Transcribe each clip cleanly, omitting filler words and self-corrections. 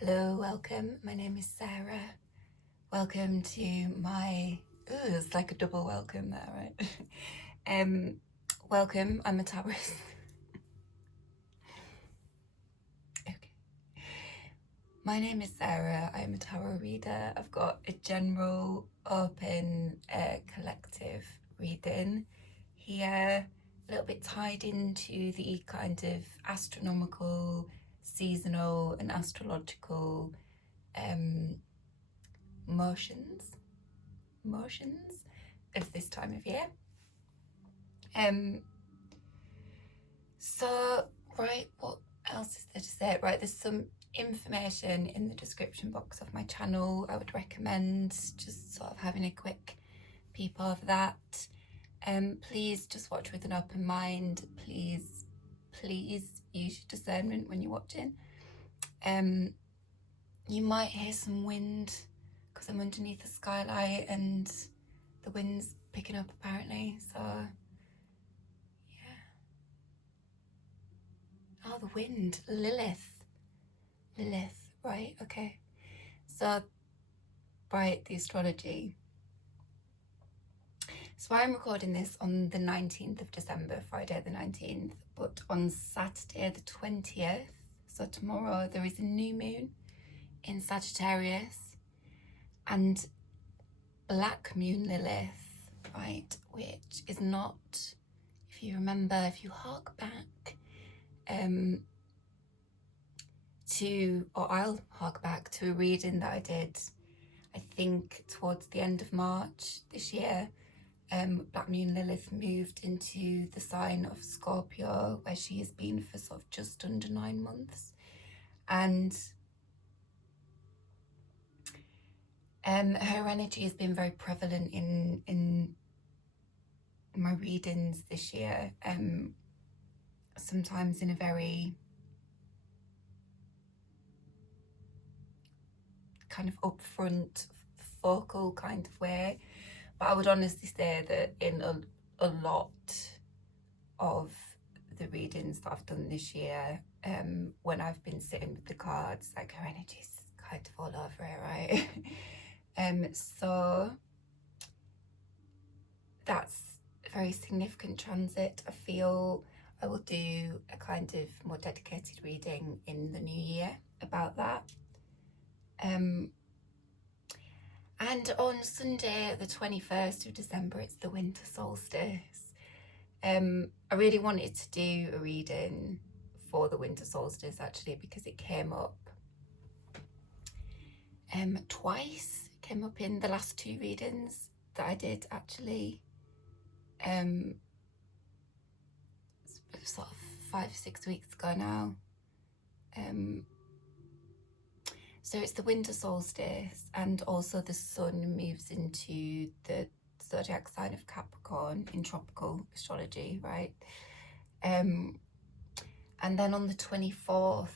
Hello, welcome. My name is Sarah. Welcome to my, it's like a double welcome there, right? Welcome, I'm a Taurus. Okay. My name is Sarah. I'm a tarot reader. I've got a general, open, collective reading here, a little bit tied into the kind of astronomical, seasonal and astrological motions of this time of year. So right, what else is there to say? Right, there's some information in the description box of my channel. I would recommend just sort of having a quick peep over that. Please just watch with an open mind. Please use your discernment when you're watching. You might hear some wind because I'm underneath the skylight and the wind's picking up apparently, so yeah. Oh, the wind. Lilith, right, okay. So, right, the astrology. So I'm recording this on the 19th of December, Friday the 19th, but on Saturday the 20th, so tomorrow, there is a new moon in Sagittarius and Black Moon Lilith, right, which is not, if you remember, if you hark back I'll hark back to a reading that I did, I think towards the end of March this year. Black Moon Lilith moved into the sign of Scorpio, where she has been for sort of just under 9 months. And her energy has been very prevalent in my readings this year, sometimes in a very kind of upfront, focal kind of way. But I would honestly say that in a lot of the readings that I've done this year, when I've been sitting with the cards, like her energy's kind of all over it, right? So that's a very significant transit. I feel I will do a kind of more dedicated reading in the new year about that. And on Sunday, the 21st of December, it's the winter solstice. I really wanted to do a reading for the winter solstice actually, because it came up twice. It came up in the last 2 readings that I did actually. It's sort of 5-6 weeks ago now. So it's the winter solstice, and also the sun moves into the zodiac sign of Capricorn in tropical astrology, right? And then on the 24th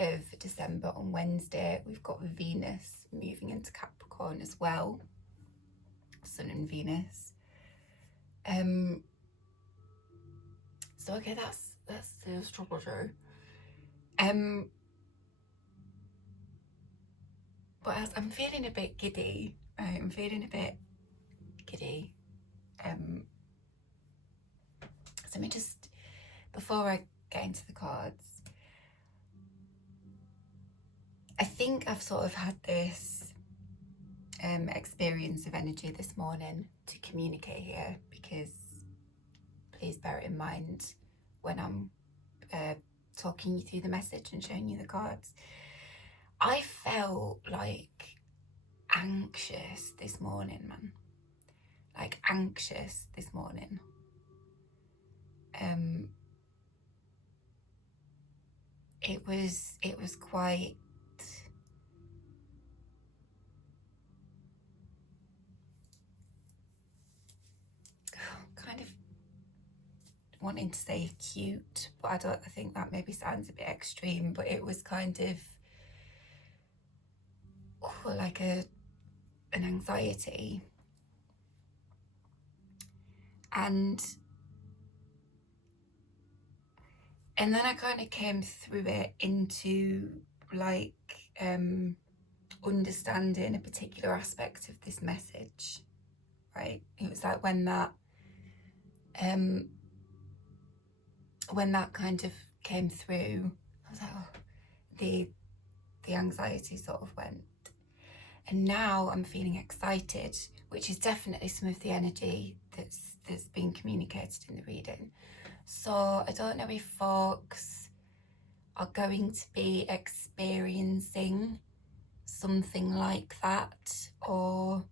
of December, on Wednesday, we've got Venus moving into Capricorn as well, Sun and Venus. So okay, that's the astrologer. But as I'm feeling a bit giddy, right? I'm feeling a bit giddy. So let me just, before I get into the cards, I think I've sort of had this experience of energy this morning to communicate here, because please bear it in mind when I'm talking you through the message and showing you the cards. I felt like anxious this morning, man. Like anxious this morning. It was quite kind of wanting to say cute, but I think that maybe sounds a bit extreme, but it was kind of like an anxiety. And then I kind of came through it into like understanding a particular aspect of this message, right? It was like when that kind of came through, I was like, oh, the anxiety sort of went. And now I'm feeling excited, which is definitely some of the energy that's been communicated in the reading. So I don't know if folks are going to be experiencing something like that, or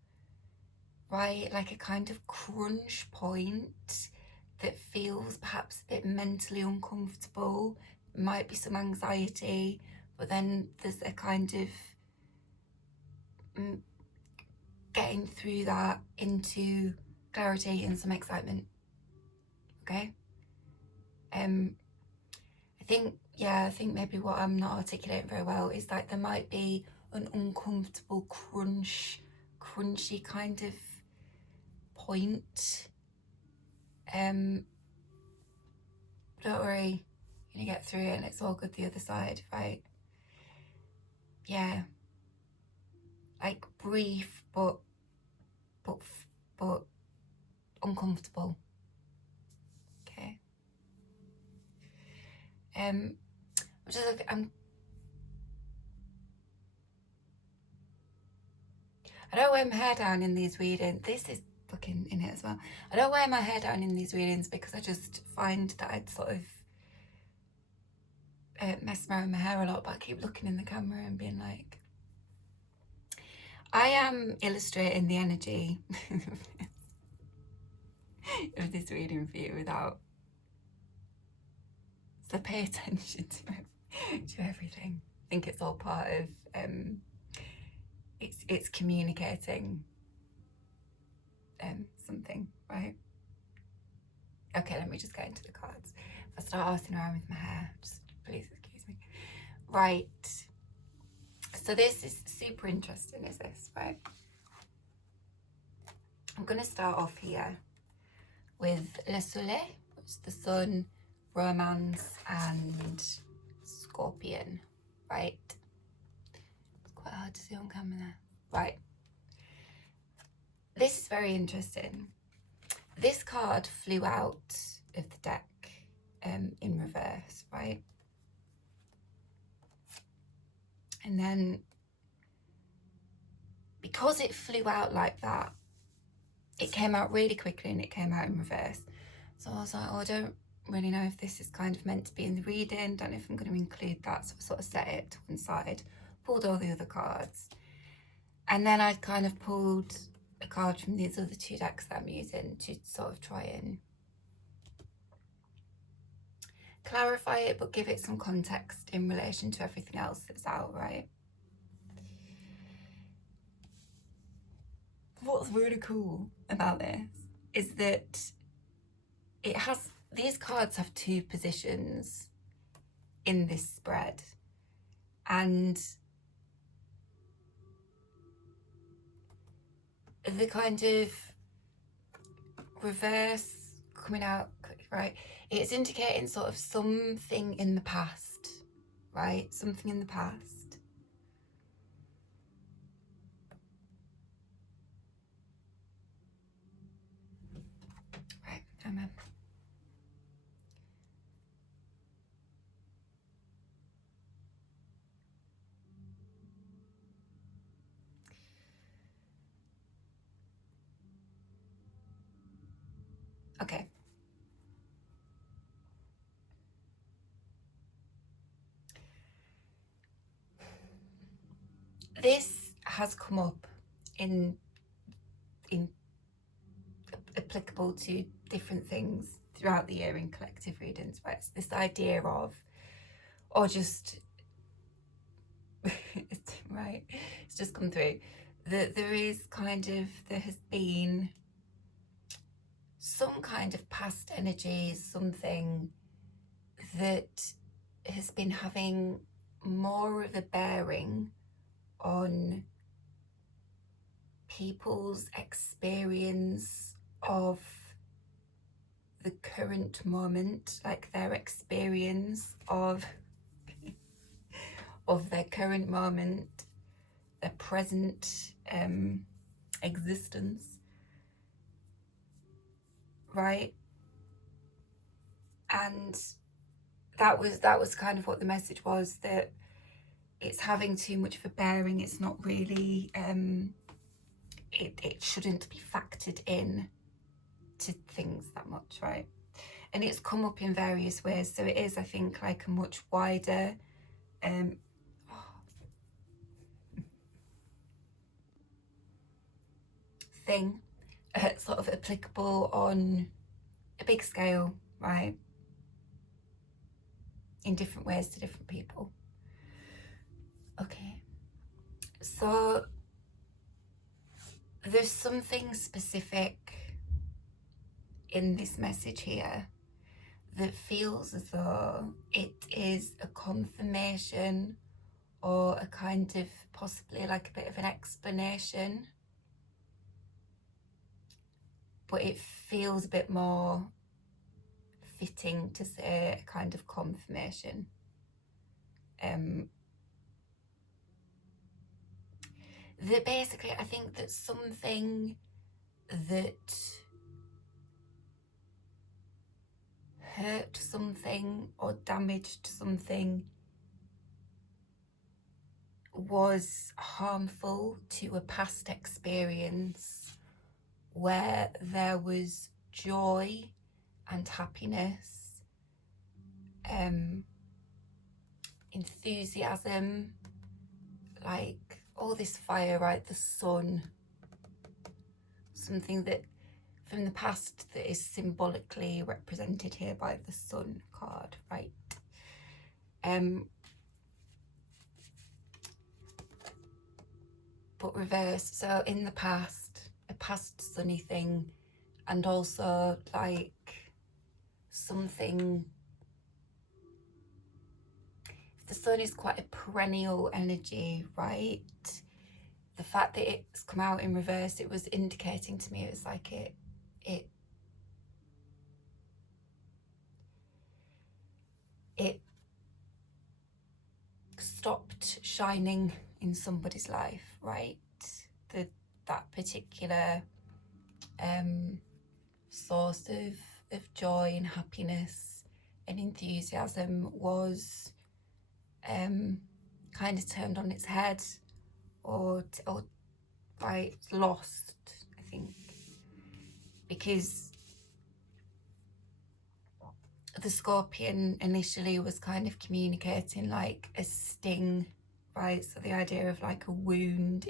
right, like a kind of crunch point that feels perhaps a bit mentally uncomfortable. Might be some anxiety, but then there's a kind of getting through that into clarity and some excitement. Okay. I think maybe what I'm not articulating very well is like there might be an uncomfortable crunchy kind of point. Don't worry, you're gonna get through it and it's all good the other side, right? Yeah. Like brief but uncomfortable. Okay. I don't wear my hair down in these readings. This is fucking in it as well. I don't wear my hair down in these readings because I just find that I'd sort of mess around with my hair a lot, but I keep looking in the camera and being like, I am illustrating the energy of this reading for you without, so pay attention to everything. I think it's all part of it's communicating something, right? Okay, let me just get into the cards. If I start arsing around with my hair, just please excuse me. Right, so this is super interesting, is this, right? I'm going to start off here with Le Soleil, which is the sun, romance, and scorpion, right? It's quite hard to see on camera there. Right. This is very interesting. This card flew out of the deck in reverse, right? And then because it flew out like that, it came out really quickly and it came out in reverse. So I was like, oh, I don't really know if this is kind of meant to be in the reading. Don't know if I'm going to include that. So I sort of set it to one side, pulled all the other cards. And then I kind of pulled a card from these other two decks that I'm using to sort of try and clarify it, but give it some context in relation to everything else that's out, right? What's really cool about this is that these cards have two positions in this spread, and the kind of reverse coming out, right, it's indicating sort of something in the past, right? Something in the past. Right, amen. Okay. This has come up in applicable to different things throughout the year in collective readings, right? It's this idea of, or just, right, it's just come through, that there has been some kind of past energy, something that has been having more of a bearing on people's experience of the current moment, like their experience of of their current moment, their present existence, right? And that was kind of what the message was, that it's having too much of a bearing. It's not really, it shouldn't be factored in to things that much, right? And it's come up in various ways. So it is, I think, like a much wider thing, sort of applicable on a big scale, right? In different ways to different people. Okay, so there's something specific in this message here that feels as though it is a confirmation or a kind of possibly like a bit of an explanation, but it feels a bit more fitting to say a kind of confirmation. That basically, I think that something that hurt something or damaged something was harmful to a past experience where there was joy and happiness, enthusiasm, like all this fire, right? The sun, something that from the past that is symbolically represented here by the sun card, right? But reverse, so in the past, a past sunny thing, and also like something, the sun is quite a perennial energy, right? The fact that it's come out in reverse, it was indicating to me, it was like it stopped shining in somebody's life, right? That particular source of joy and happiness and enthusiasm was kind of turned on its head, or right, lost, I think, because the scorpion initially was kind of communicating like a sting, right? So the idea of like a wound,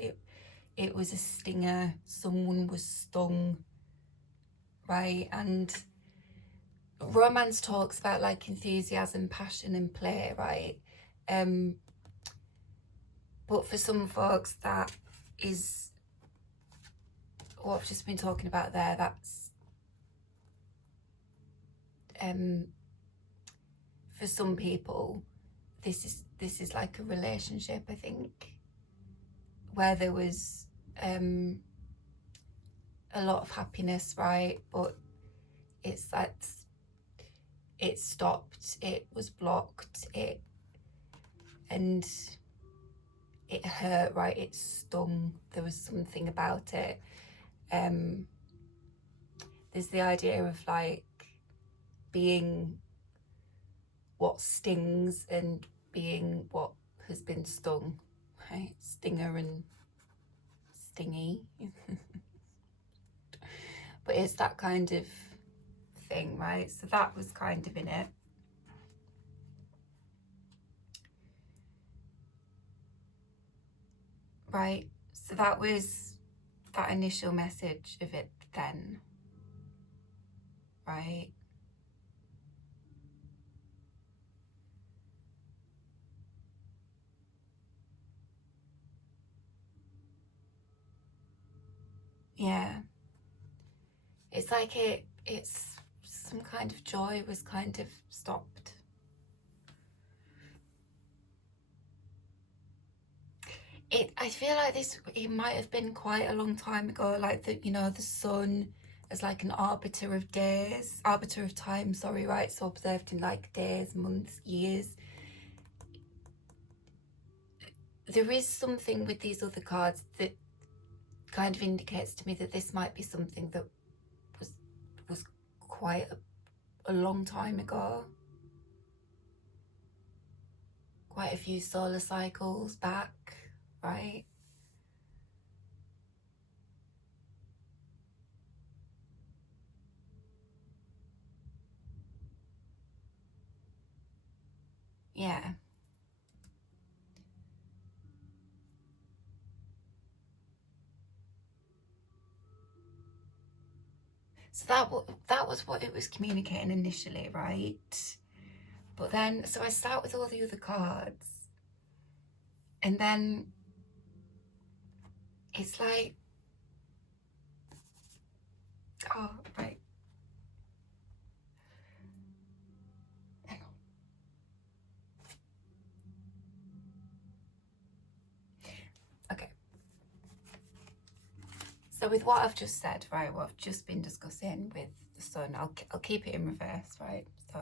it was a stinger, someone was stung, right? And romance talks about like enthusiasm, passion and play, right? But for some folks, that is what I've just been talking about there. That's for some people, this is like a relationship, I think, where there was a lot of happiness, right? But it's like it stopped, it was blocked, and it hurt, right? It stung. There was something about it. There's the idea of like being what stings and being what has been stung, right? Stinger and stingy. But it's that kind of thing, right? So that was kind of in it. Right, so that was that initial message of it then, right? Yeah, it's like it's some kind of joy was kind of stopped. I feel like it might have been quite a long time ago, like the sun as like an arbiter of time, sorry, right? So observed in like days, months, years. there is something with these other cards that kind of indicates to me that this might be something that was quite a long time ago, quite a few solar cycles back, right? Yeah. So that was what it was communicating initially, right? But then, so I start with all the other cards, and then it's like, oh, right. Hang on. Okay. So with what I've just said, right, what I've just been discussing with the sun, I'll keep it in reverse, right? So,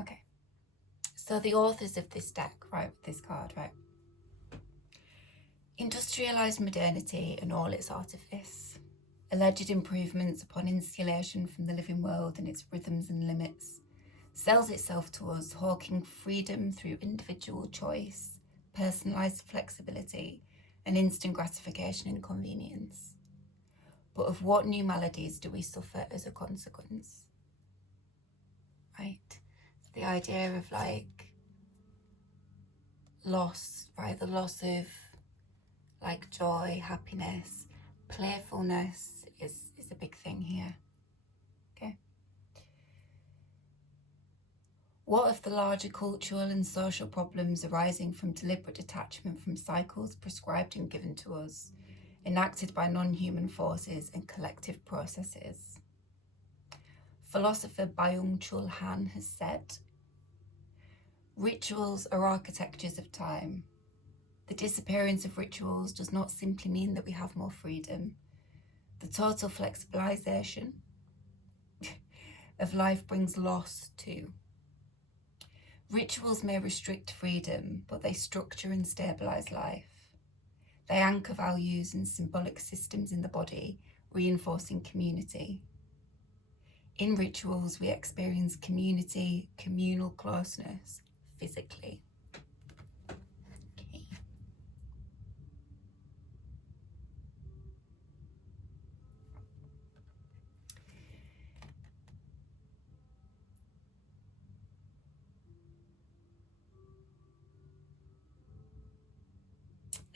okay. So the authors of this deck, right, with this card, right? Industrialised modernity and all its artifice. Alleged improvements upon insulation from the living world and its rhythms and limits. Sells itself to us, hawking freedom through individual choice, personalised flexibility, and instant gratification and convenience. But of what new maladies do we suffer as a consequence? Right? The idea of like loss, right? The loss of like joy, happiness, playfulness is a big thing here. Okay. What of the larger cultural and social problems arising from deliberate detachment from cycles prescribed and given to us, enacted by non-human forces and collective processes? Philosopher Byung-Chul Han has said, rituals are architectures of time. The disappearance of rituals does not simply mean that we have more freedom. The total flexibilization of life brings loss too. Rituals may restrict freedom, but they structure and stabilize life. They anchor values and symbolic systems in the body, reinforcing community. In rituals, we experience community, communal closeness, physically. Okay.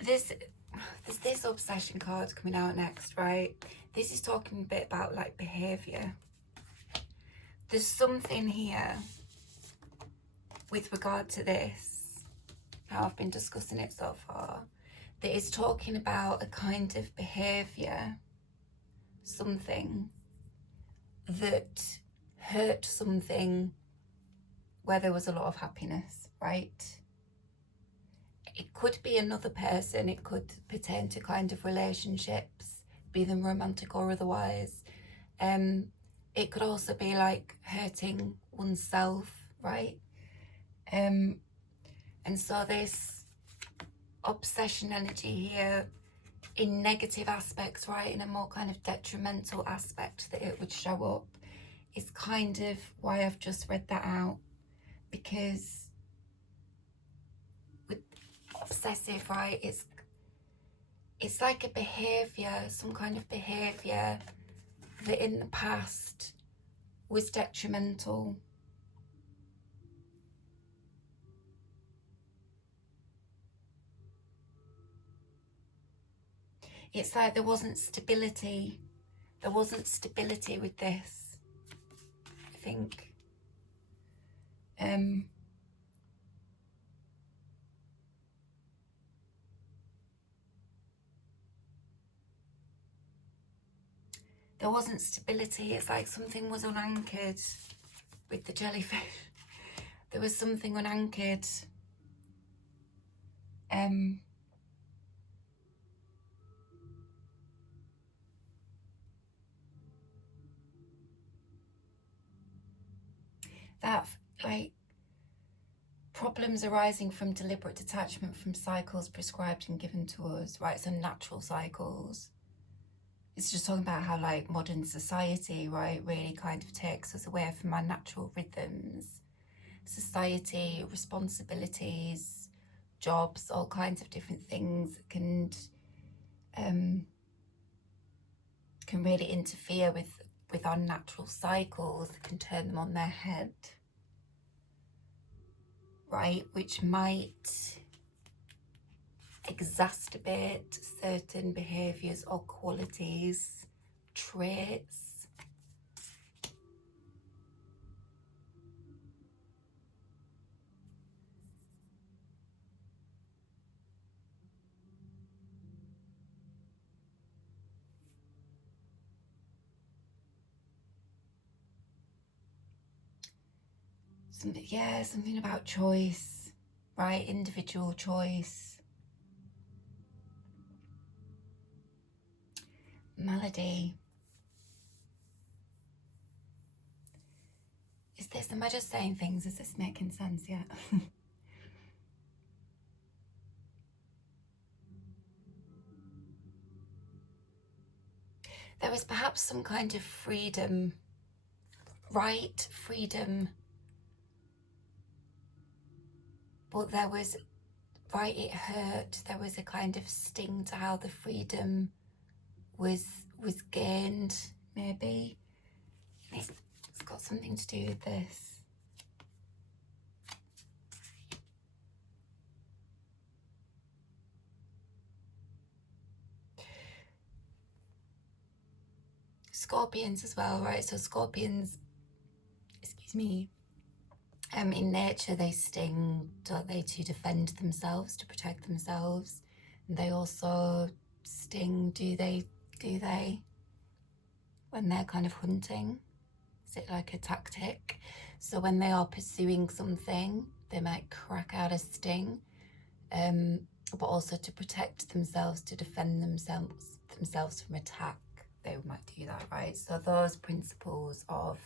There's this obsession card coming out next, right? This is talking a bit about like behavior. There's something here with regard to this, how I've been discussing it so far, that is talking about a kind of behavior, something that hurt something where there was a lot of happiness, right? It could be another person, it could pertain to kind of relationships, be them romantic or otherwise. It could also be like hurting oneself, right? And so this obsession energy here in negative aspects, right, in a more kind of detrimental aspect that it would show up, is kind of why I've just read that out, because with obsessive, right, it's like a behavior, some kind of behavior that in the past was detrimental. It's like there wasn't stability with this, I think. There wasn't stability. It's like something was unanchored with the jellyfish. There was something unanchored. That like problems arising from deliberate detachment from cycles prescribed and given to us, right? So natural cycles. It's just talking about how like modern society, right, really kind of takes us away from our natural rhythms. Society, responsibilities, jobs, all kinds of different things can really interfere with our natural cycles, can turn them on their head, right? Which might exacerbate certain behaviours or qualities, traits. Something about choice, right? Individual choice. Melody. Am I just saying things? Is this making sense yet? There is perhaps some kind of freedom, right? Freedom. But there was, right, it hurt. There was a kind of sting to how the freedom was gained, maybe. It's got something to do with this. Scorpions as well, right? So scorpions, excuse me, in nature they sting, don't they, to defend themselves, to protect themselves. And they also sting, do they, when they're kind of hunting? Is it like a tactic? So when they are pursuing something, they might crack out a sting, but also to protect themselves, to defend themselves from attack, they might do that, right? So those principles of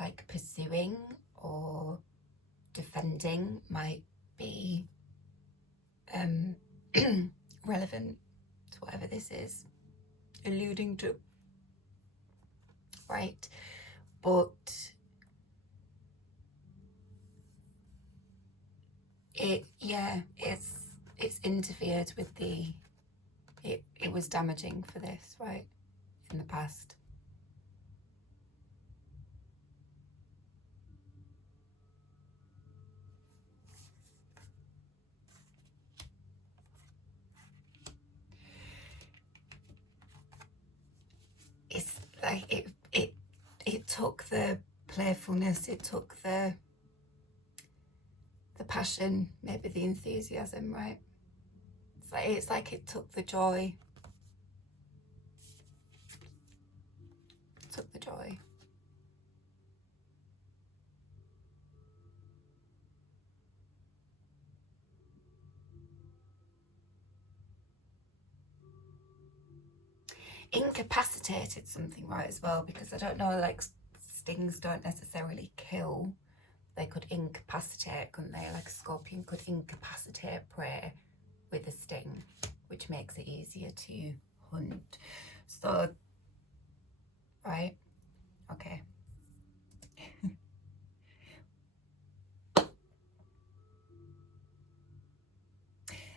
like pursuing or defending might be relevant to whatever this is alluding to, right? But it's interfered with it was damaging for this, right, in the past. It's like it took the playfulness, it took the passion, maybe the enthusiasm, right? It's like it took the joy. It took the joy. Incapacitated something, right, as well, because I don't know, like stings don't necessarily kill. They could incapacitate, couldn't they? Like a scorpion could incapacitate prey with a sting, which makes it easier to hunt. So, right? Okay.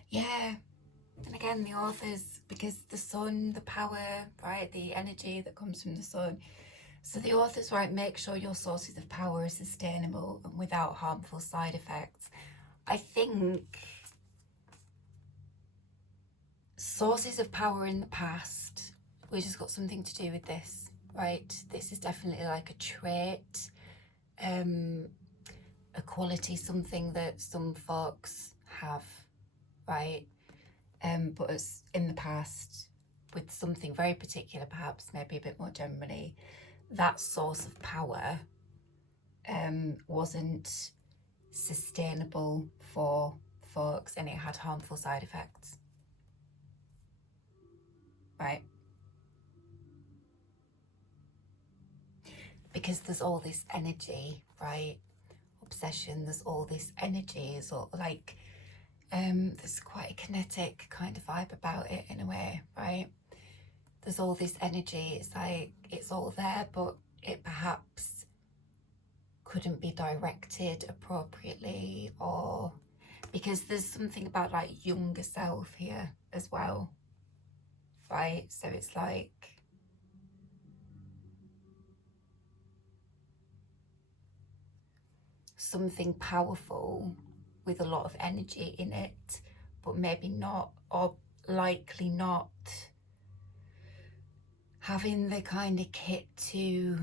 Yeah. And again, the authors, because the sun, the power, right? The energy that comes from the sun. So the authors, right, make sure your sources of power are sustainable and without harmful side effects. I think sources of power in the past, we just got something to do with this, right? This is definitely like a trait, a quality, something that some folks have, right? But as in the past, with something very particular, perhaps maybe a bit more generally, that source of power wasn't sustainable for folks, and it had harmful side effects, right? because there's all this energy, right? Obsession, there's all this energy, so like there's quite a kinetic kind of vibe about it in a way, right? There's all this energy, it's like it's all there, but it perhaps couldn't be directed appropriately, or because there's something about like younger self here as well, right? So it's like something powerful with a lot of energy in it, but maybe not, or likely not having the kind of kit to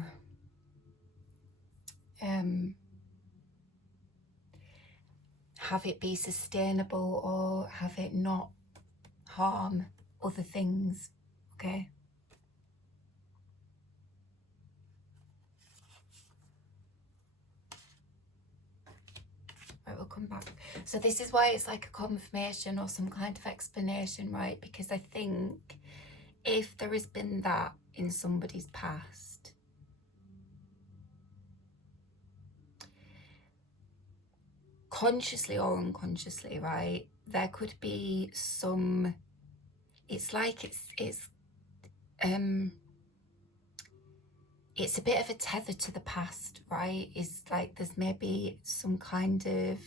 have it be sustainable, or have it not harm other things, okay? Right, we'll come back. So this is why it's like a confirmation or some kind of explanation, right? Because I think if there has been that in somebody's past, consciously or unconsciously, right, there could be some, it's like it's a bit of a tether to the past, right? It's like there's maybe some kind of,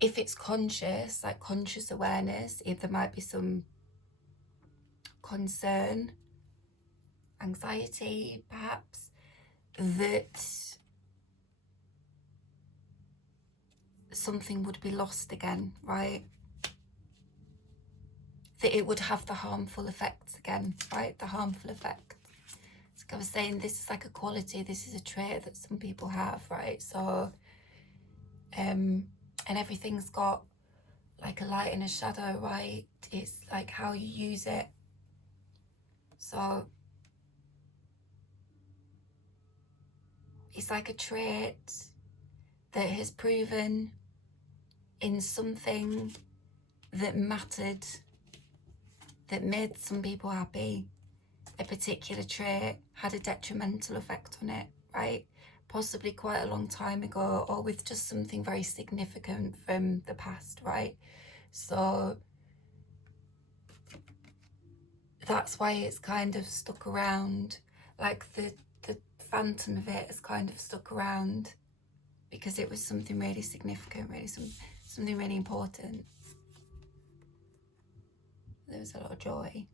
if it's conscious, like conscious awareness, if there might be some concern, anxiety perhaps, that something would be lost again, right? That it would have the harmful effects again, right? The harmful effect. So I was saying, this is like a quality, this is a trait that some people have, right? So, and everything's got like a light and a shadow, right? It's like how you use it. So it's like a trait that has proven in something that mattered, that made some people happy, a particular trait had a detrimental effect on it, right? Possibly quite a long time ago, or with just something very significant from the past, right? So that's why it's kind of stuck around, like the phantom of it has kind of stuck around, because it was something really significant, really something really important. There was a lot of joy.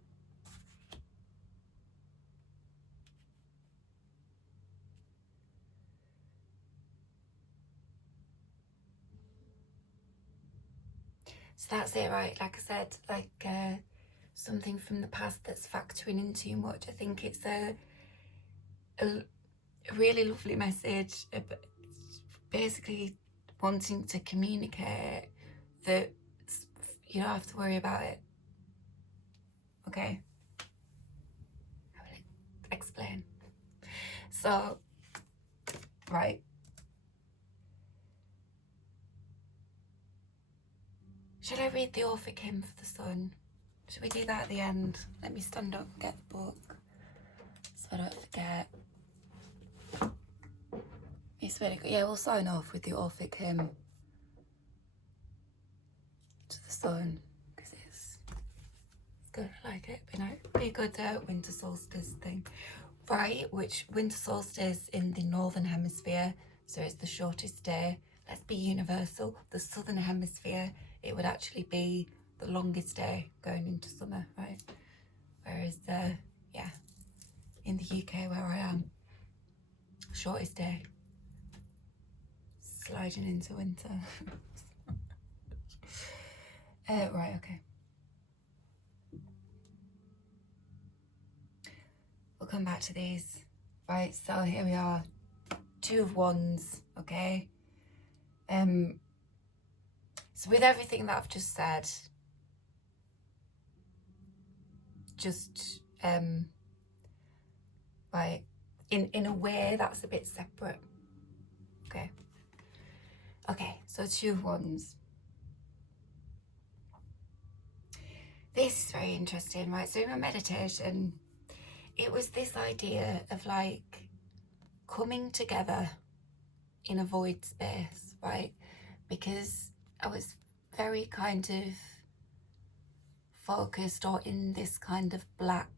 So that's it, right? Like I said, like something from the past that's factoring in too much. I think it's a really lovely message, basically wanting to communicate that you don't have to worry about it. Okay, I will explain. So, right. Should I read the Orphic hymn for the sun? Should we do that at the end? Let me stand up and get the book so I don't forget. It's really good. Yeah, we'll sign off with the Orphic hymn to the sun, because it's good. I like it. Be a good winter solstice thing. Right, which winter solstice in the northern hemisphere, so it's the shortest day. Let's be universal. The southern hemisphere, it would actually be the longest day going into summer, right? Whereas yeah, in the UK where I am, shortest day, sliding into winter. Right, okay. We'll come back to these. Right, so here we are, Two of Wands, okay? So with everything that I've just said, just right, in a way that's a bit separate. Okay, so Two of Wands. This is very interesting, right? So in my meditation, it was this idea of like coming together in a void space, right? Because I was very kind of focused or in this kind of black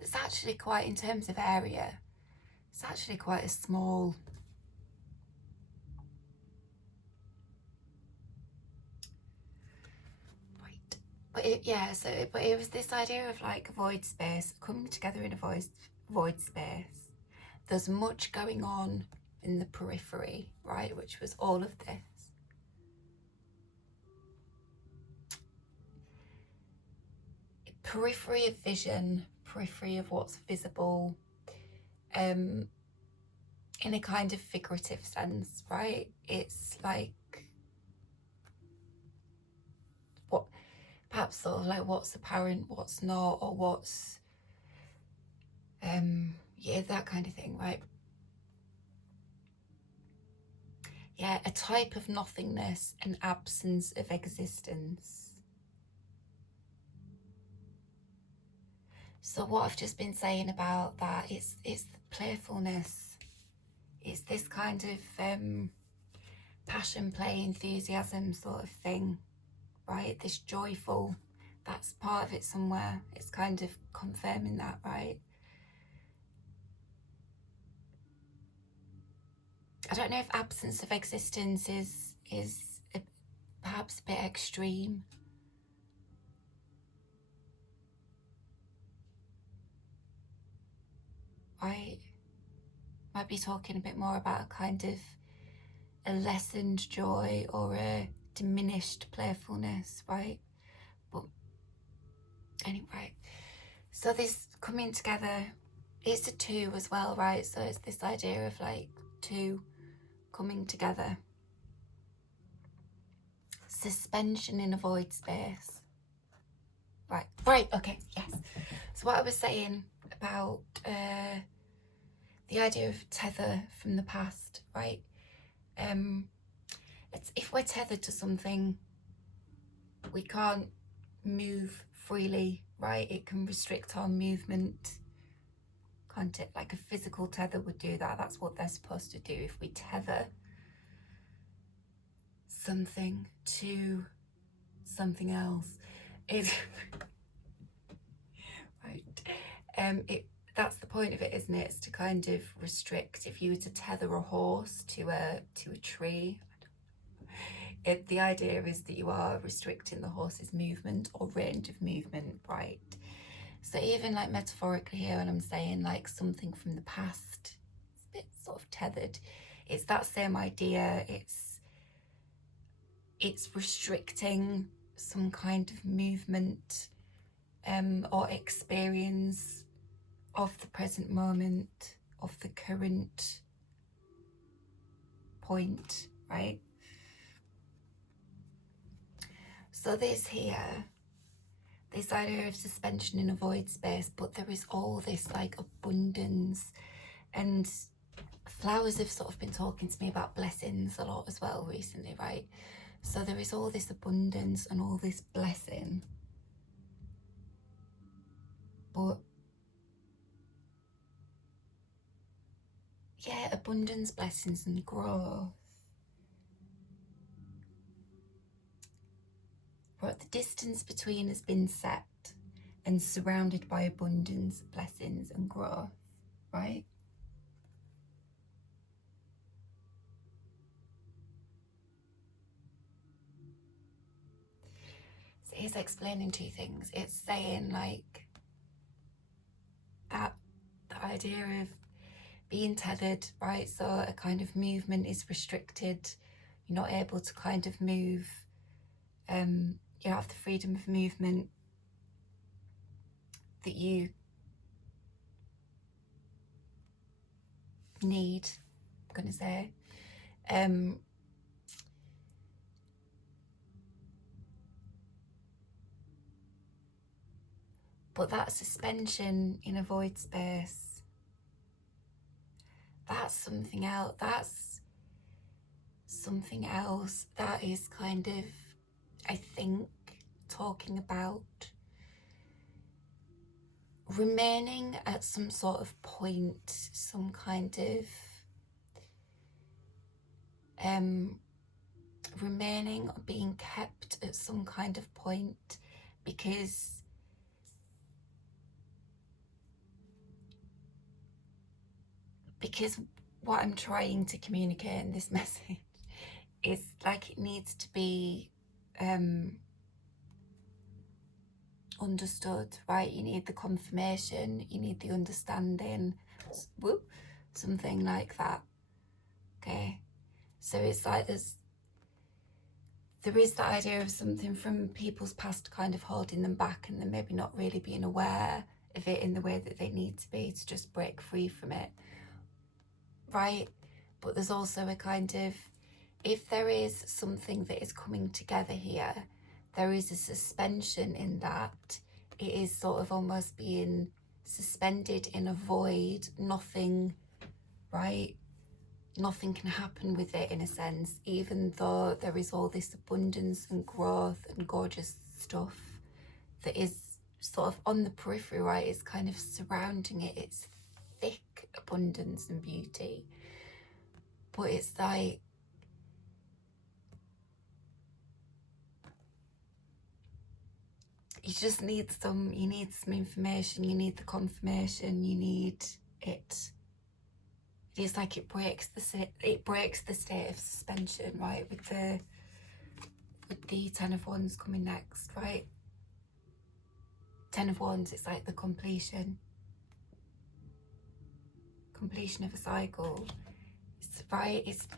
it's actually quite, in terms of area, it's actually quite a small but it was this idea of like a void space, coming together in a void space. There's much going on in the periphery, right, which was all of this. Periphery of vision, periphery of what's visible, in a kind of figurative sense, right? It's like what, perhaps sort of like what's apparent, what's not, or what's yeah, that kind of thing, right? Yeah, a type of nothingness, an absence of existence. So what I've just been saying about that is the playfulness. It's this kind of passion, play, enthusiasm sort of thing, right? This joyful, that's part of it somewhere. It's kind of confirming that, right? I don't know if absence of existence is perhaps a bit extreme. I might be talking a bit more about a kind of a lessened joy or a diminished playfulness, right? But anyway, so this coming together, it's a two as well, right? So it's this idea of like two coming together. Suspension in a void space. Right, okay, yes. So what I was saying about the idea of tether from the past, right? It's if we're tethered to something, we can't move freely, right? It can restrict our movement, can't it? Like a physical tether would do that. That's what they're supposed to do. If we tether something to something else, it right. That's the point of it, isn't it? It's to kind of restrict. If you were to tether a horse to a tree, the idea is that you are restricting the horse's movement or range of movement, right? So even like metaphorically here, when I'm saying like something from the past, it's a bit sort of tethered. It's that same idea. It's restricting some kind of movement or experience of the present moment, of the current point, right? So this here, this idea of suspension in a void space, but there is all this like abundance, and flowers have sort of been talking to me about blessings a lot as well recently, right? So there is all this abundance and all this blessing, but yeah, abundance, blessings and growth. But the distance between has been set and surrounded by abundance, blessings and growth, right? So he's explaining two things. It's saying like that the idea of being tethered, right? So a kind of movement is restricted. You're not able to kind of move. You don't have the freedom of movement that you need, I'm going to say. But that suspension in a void space, that's something else. That's something else that is kind of, I think, talking about remaining at some sort of point, some kind of remaining or being kept at some kind of point, because what I'm trying to communicate in this message is like it needs to be understood, right? You need the confirmation, you need the understanding, something like that. Okay, so it's like there is the idea of something from people's past kind of holding them back, and then maybe not really being aware of it in the way that they need to be to just break free from it, right? But there's also a kind of, if there is something that is coming together here, there is a suspension in that. It is sort of almost being suspended in a void, nothing, right? Nothing can happen with it in a sense, even though there is all this abundance and growth and gorgeous stuff that is sort of on the periphery, right? It's kind of surrounding it. It's thick abundance and beauty. But it's like, you just need some information, you need the confirmation, you need it. It's like it breaks the state of suspension, right? With the Ten of Wands coming next, right? Ten of Wands, it's like the completion of a cycle. It's right. It's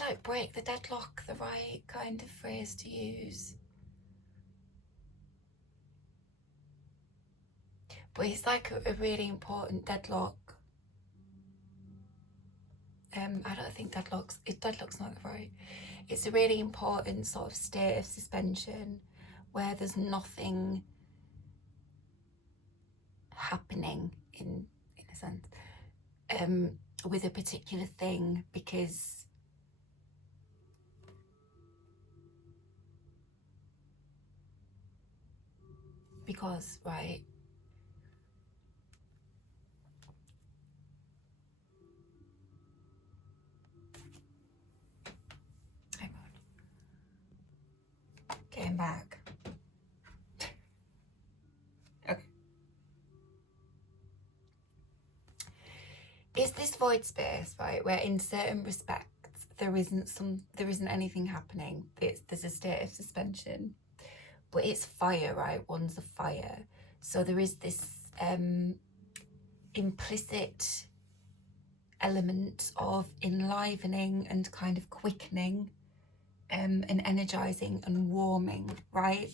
like break the deadlock, the right kind of phrase to use. But it's like a really important deadlock. I don't think deadlock's not right. It's a really important sort of state of suspension where there's nothing happening in a sense with a particular thing, because right, hang on, getting back. Okay, is this void space, right, where in certain respects there isn't anything happening. There's a state of suspension, but it's fire, right? One's a fire, so there is this implicit element of enlivening and kind of quickening and energizing and warming, right?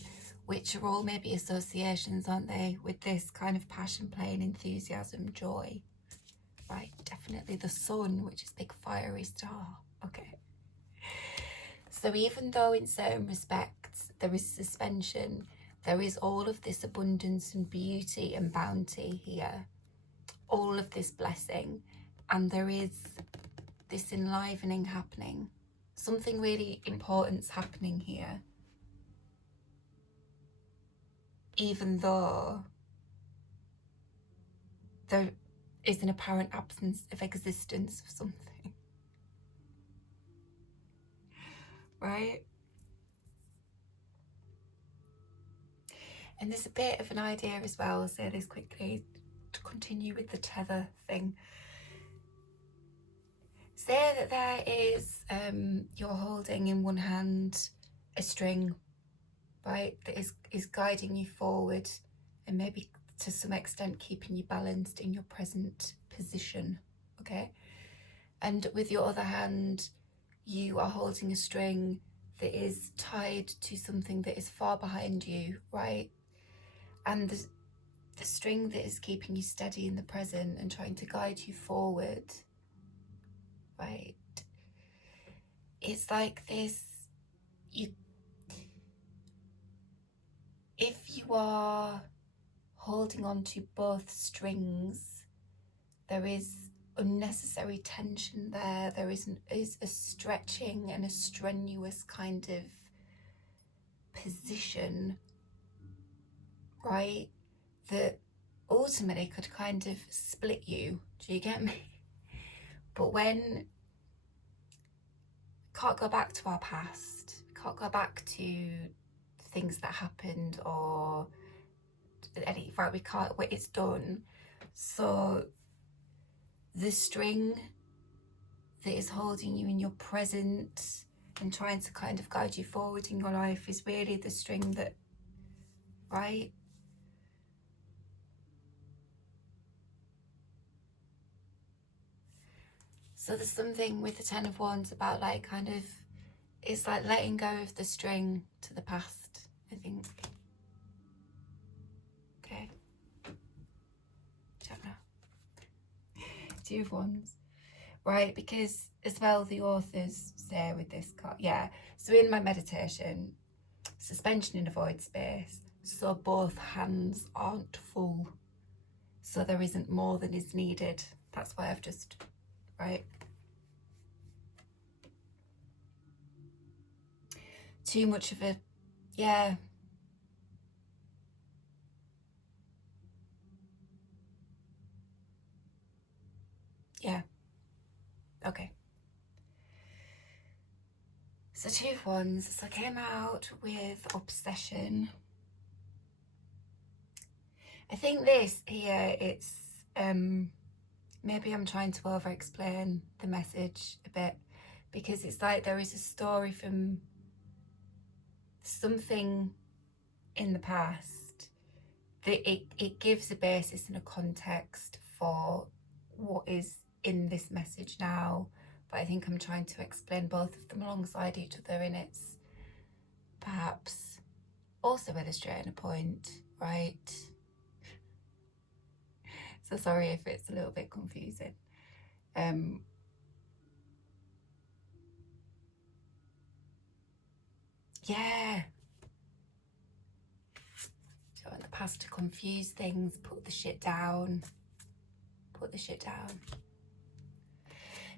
Which are all maybe associations, aren't they, with this kind of passion, play and enthusiasm, joy, right? Definitely the sun, which is big fiery star. Okay, so even though in certain respects there is suspension, there is all of this abundance and beauty and bounty here, all of this blessing, and there is this enlivening happening. Something really important's happening here, even though there is an apparent absence of existence of something, right? And there's a bit of an idea as well, I'll say this quickly to continue with the tether thing. Say that there is, you're holding in one hand a string, right, that is guiding you forward and maybe to some extent keeping you balanced in your present position, okay? And with your other hand, you are holding a string that is tied to something that is far behind you, right? And the string that is keeping you steady in the present and trying to guide you forward, right? It's like this, if you are holding on to both strings, there is unnecessary tension there. There is a stretching and a strenuous kind of position right? That ultimately could kind of split you. Do you get me? But when can't go back to our past, can't go back to things that happened or any, right, we can't, it's done. So the string that is holding you in your present and trying to kind of guide you forward in your life is really the string that, right? So there's something with the Ten of Wands about like kind of, it's like letting go of the string to the past, I think. Okay. Don't know. Two of Wands. Right, because as well the authors say with this card, yeah, so in my meditation, suspension in a void space, so both hands aren't full, so there isn't more than is needed. That's why I've just, right, too much of a, yeah, yeah, okay. So Two of Wands, so I came out with obsession. I think this here, it's, maybe I'm trying to over explain the message a bit, because it's like there is a story from something in the past that it gives a basis and a context for what is in this message now. But I think I'm trying to explain both of them alongside each other, and it's perhaps also illustrating a point, right? So sorry if it's a little bit confusing. Yeah. So in the past to confuse things, put the shit down. Put the shit down.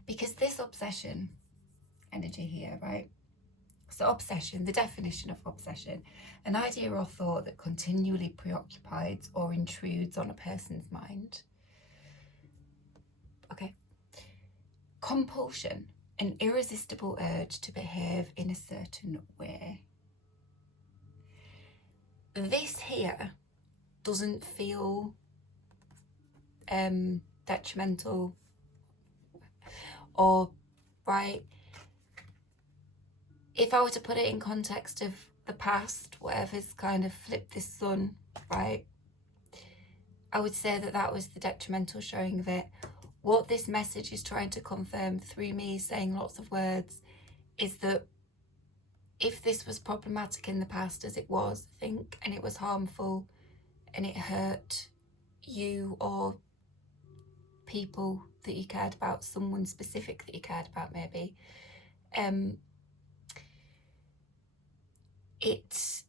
Because this obsession energy here, right? So obsession, the definition of obsession, an idea or thought that continually preoccupies or intrudes on a person's mind. Okay. Compulsion, an irresistible urge to behave in a certain way. This here doesn't feel detrimental or, right? If I were to put it in context of the past, whatever's kind of flipped this sun, right, I would say that that was the detrimental showing of it. What this message is trying to confirm through me saying lots of words is that if this was problematic in the past, as it was, I think, and it was harmful and it hurt you or people that you cared about, someone specific that you cared about maybe, it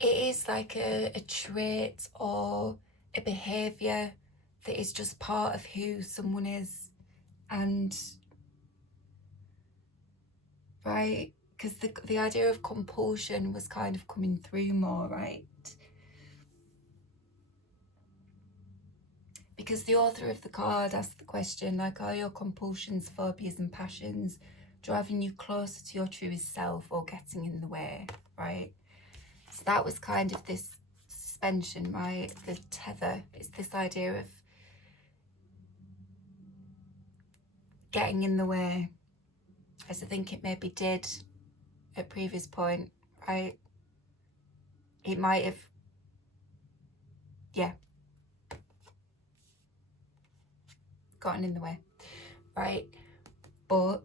is like a trait or a behaviour that is just part of who someone is. And right, because the idea of compulsion was kind of coming through more, right? Because the author of the card asked the question, like, are your compulsions, phobias and passions driving you closer to your truest self or getting in the way, right? So that was kind of this suspension, right? The tether. It's this idea of getting in the way, as I think it maybe did at previous point, right? It might have, yeah, gotten in the way, right? But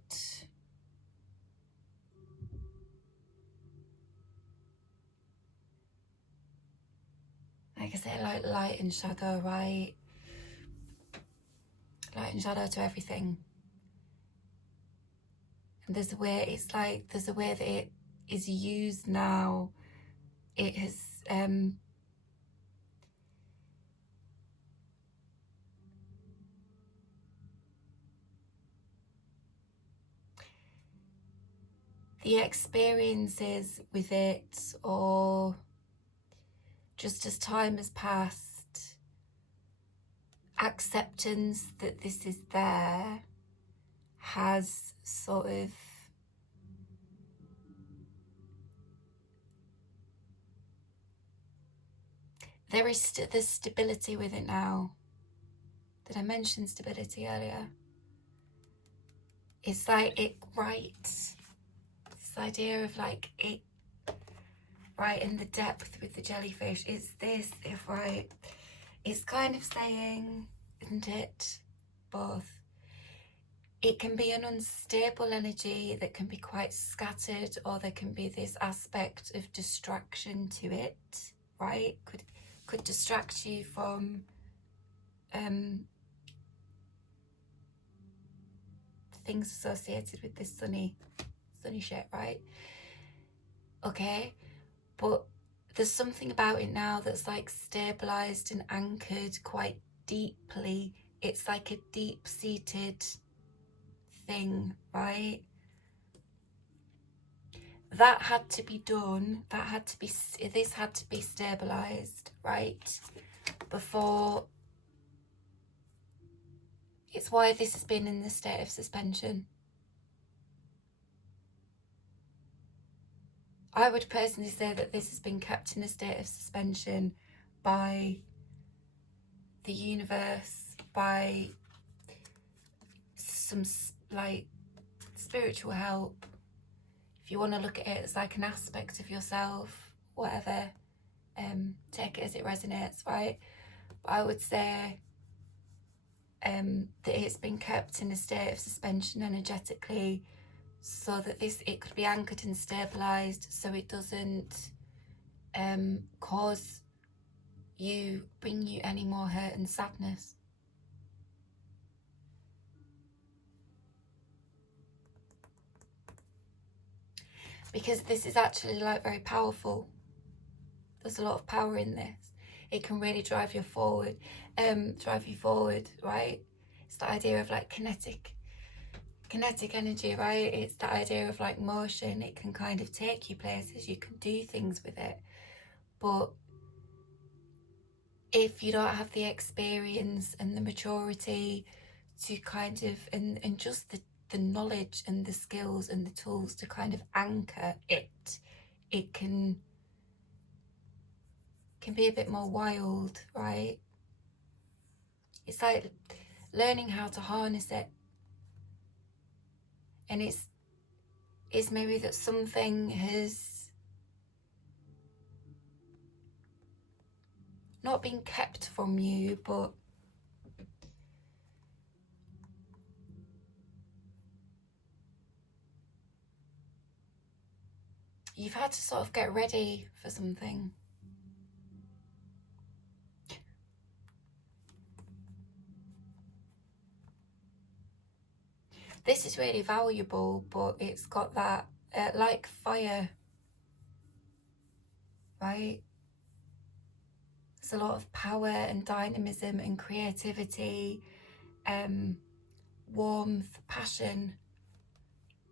like I say, like light and shadow, right? Light and shadow to everything. And there's a way, it's like, there's a way that it is used now. It has, the experiences with it, or just as time has passed, acceptance that this is there has sort of there's stability with it now. Did I mention stability earlier? It's like it right, this idea of like it right in the depth with the jellyfish is this, if right, it's kind of saying, isn't it, both. It can be an unstable energy that can be quite scattered, or there can be this aspect of distraction to it, right? Could distract you from things associated with this sunny shit, right? Okay, but there's something about it now that's like stabilized and anchored quite deeply. It's like a deep-seated thing, right? That had to be done. This had to be stabilized, right? Before. It's why this has been in the state of suspension. I would personally say that this has been kept in a state of suspension by the universe, by some like spiritual help. If you want to look at it as like an aspect of yourself, whatever, take it as it resonates, right? But I would say that it's been kept in a state of suspension energetically, so that it could be anchored and stabilized, so it doesn't bring you any more hurt and sadness. Because this is actually like very powerful. There's a lot of power in this. It can really drive you forward, right? It's the idea of like kinetic energy, right? It's the idea of like motion. It can kind of take you places, you can do things with it. But if you don't have the experience and the maturity to kind of, and just the knowledge and the skills and the tools to kind of anchor it can be a bit more wild, right? It's like learning how to harness it. And it's maybe that something has not been kept from you, but you've had to sort of get ready for something. This is really valuable, but it's got that, like fire, right? There's a lot of power and dynamism and creativity, warmth, passion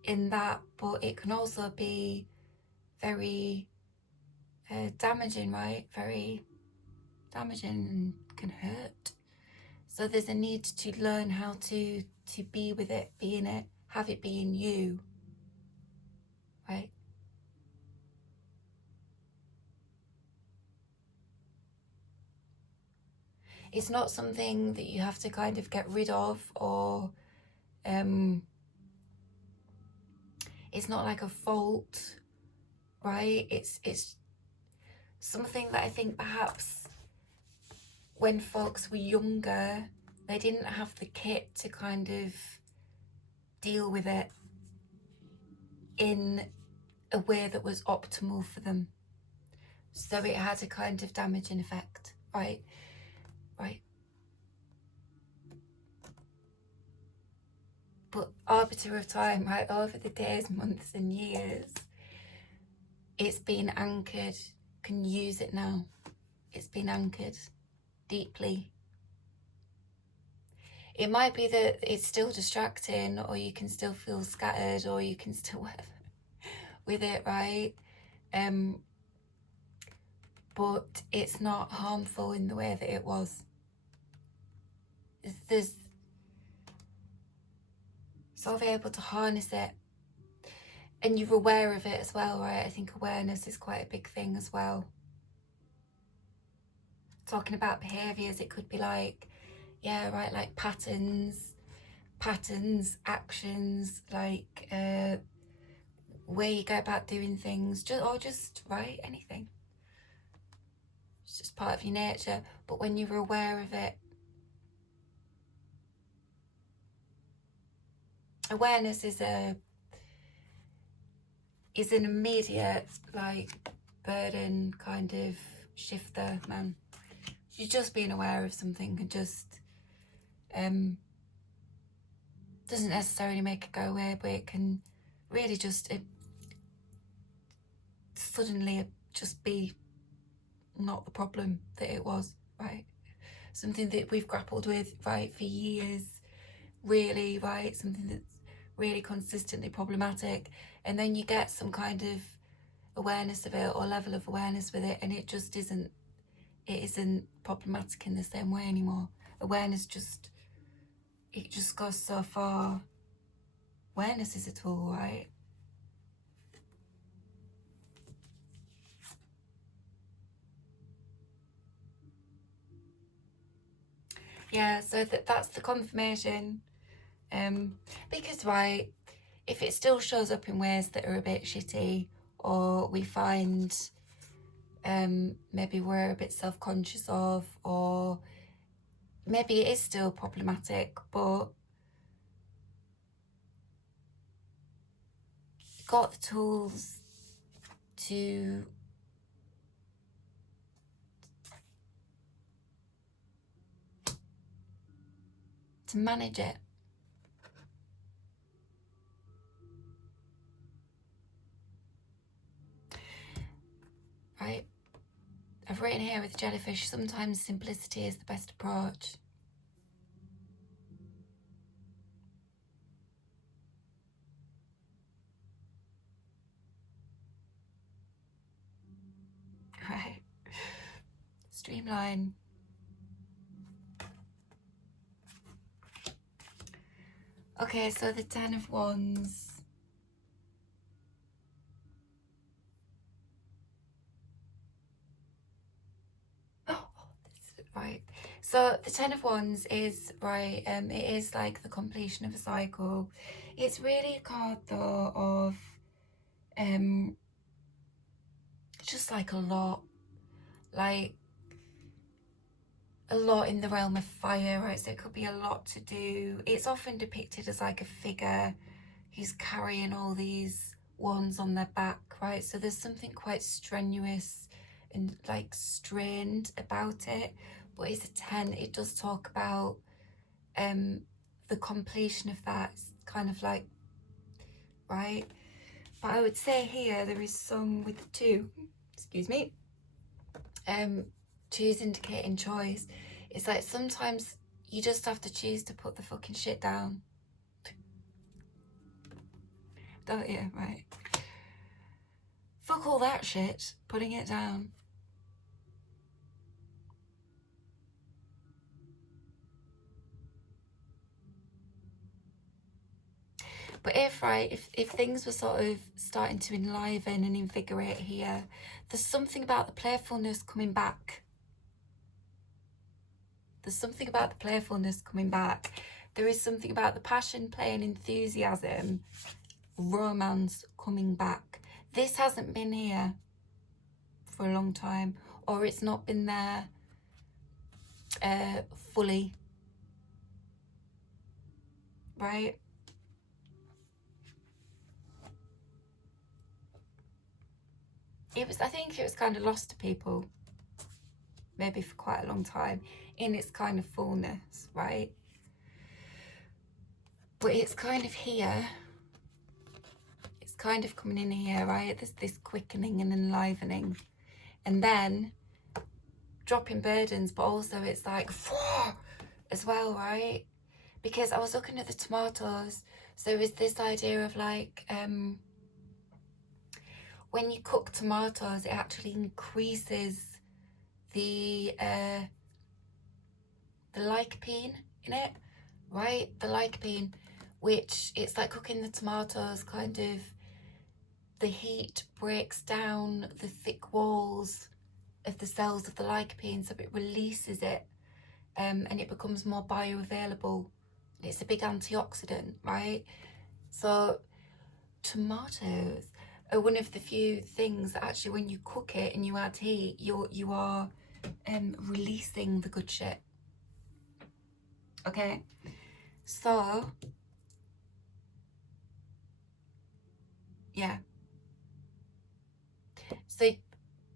in that, but it can also be very damaging, right? Very damaging and can hurt. So there's a need to learn how to be with it, be in it, have it be in you, right? It's not something that you have to kind of get rid of, or it's not like a fault, right? It's something that I think perhaps when folks were younger, they didn't have the kit to kind of deal with it in a way that was optimal for them. So it had a kind of damaging effect, right? Right. But arbiter of time, right, over the days, months and years, it's been anchored. Can use it now. It's been anchored deeply. It might be that it's still distracting, or you can still feel scattered, or you can still whatever. with it, right? But it's not harmful in the way that it was. There's sort of able to harness it, and you're aware of it as well, right? I think awareness is quite a big thing as well. Talking about behaviours, it could be like, yeah, right, like patterns, actions, like way you go about doing things, just right, anything. It's just part of your nature. But when you're aware of it, awareness is an immediate, like, burden kind of shifter, man. You're just being aware of something and just doesn't necessarily make it go away, but it can really just suddenly just be not the problem that it was, right? Something that we've grappled with, right, for years, really, right? Something that's really consistently problematic, and then you get some kind of awareness of it or level of awareness with it, and it just isn't problematic in the same way anymore. Awareness just goes so far. Awareness is a tool, right? Yeah, so that's the confirmation. Because, right, if it still shows up in ways that are a bit shitty, or we find maybe we're a bit self-conscious of, or maybe it is still problematic, but got the tools to manage it. Right? I've written here with jellyfish, sometimes simplicity is the best approach. Right? Streamline. Okay, so the 10 of Wands. Right, so the 10 of Wands is, right, it is like the completion of a cycle. It's really a card though of just like a lot in the realm of fire, right? So it could be a lot to do. It's often depicted as like a figure who's carrying all these wands on their back, right? So there's something quite strenuous and like strained about it. But it's a 10. It does talk about the completion of that. It's kind of like, right? But I would say here there is some with the 2, excuse me, 2's indicating choice. It's like sometimes you just have to choose to put the fucking shit down. Don't you? Right. Fuck all that shit, putting it down. But if things were sort of starting to enliven and invigorate here, there's something about the playfulness coming back. There's something about the playfulness coming back. There is something about the passion, play and enthusiasm, romance coming back. This hasn't been here for a long time, or it's not been there fully, right? I think it was kind of lost to people, maybe for quite a long time, in its kind of fullness, right? But it's kind of here. It's kind of coming in here, right? There's this quickening and enlivening. And then dropping burdens, but also it's like, as well, right? Because I was looking at the tomatoes. So is this idea of like, when you cook tomatoes, it actually increases the lycopene in it, right? The lycopene, which it's like cooking the tomatoes, kind of the heat breaks down the thick walls of the cells of the lycopene, so it releases it, and it becomes more bioavailable. It's a big antioxidant, right? So tomatoes are one of the few things that actually, when you cook it and you add heat, you are releasing the good shit. Okay, so yeah, so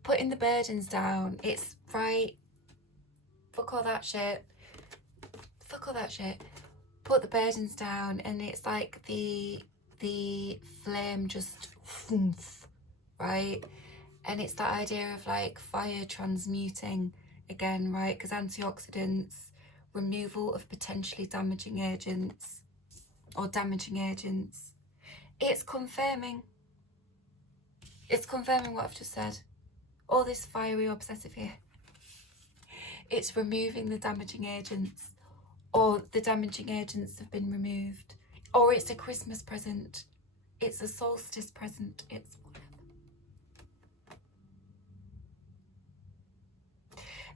putting the burdens down, it's right. Fuck all that shit. Fuck all that shit. Put the burdens down, and it's like the flame just whoomph, right? And it's that idea of like fire transmuting again, right? Because antioxidants, removal of potentially damaging agents or damaging agents. It's confirming what I've just said. All this fiery obsessive here. It's removing the damaging agents, or the damaging agents have been removed, or it's a Christmas present, it's a solstice present, it's whatever.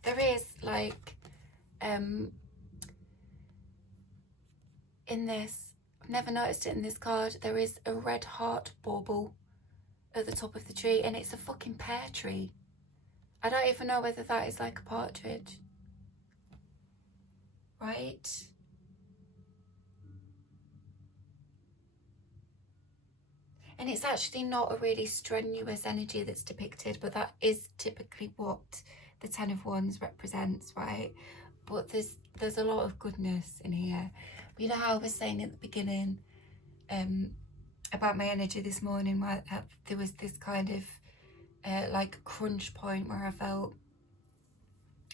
There is like in this, I've never noticed it in this card, there is a red heart bauble at the top of the tree, and it's a fucking pear tree. I don't even know whether that is like a partridge, right? And it's actually not a really strenuous energy that's depicted, but that is typically what the Ten of Wands represents, right? But there's a lot of goodness in here. But you know how I was saying at the beginning about my energy this morning, where there was this kind of like crunch point where I felt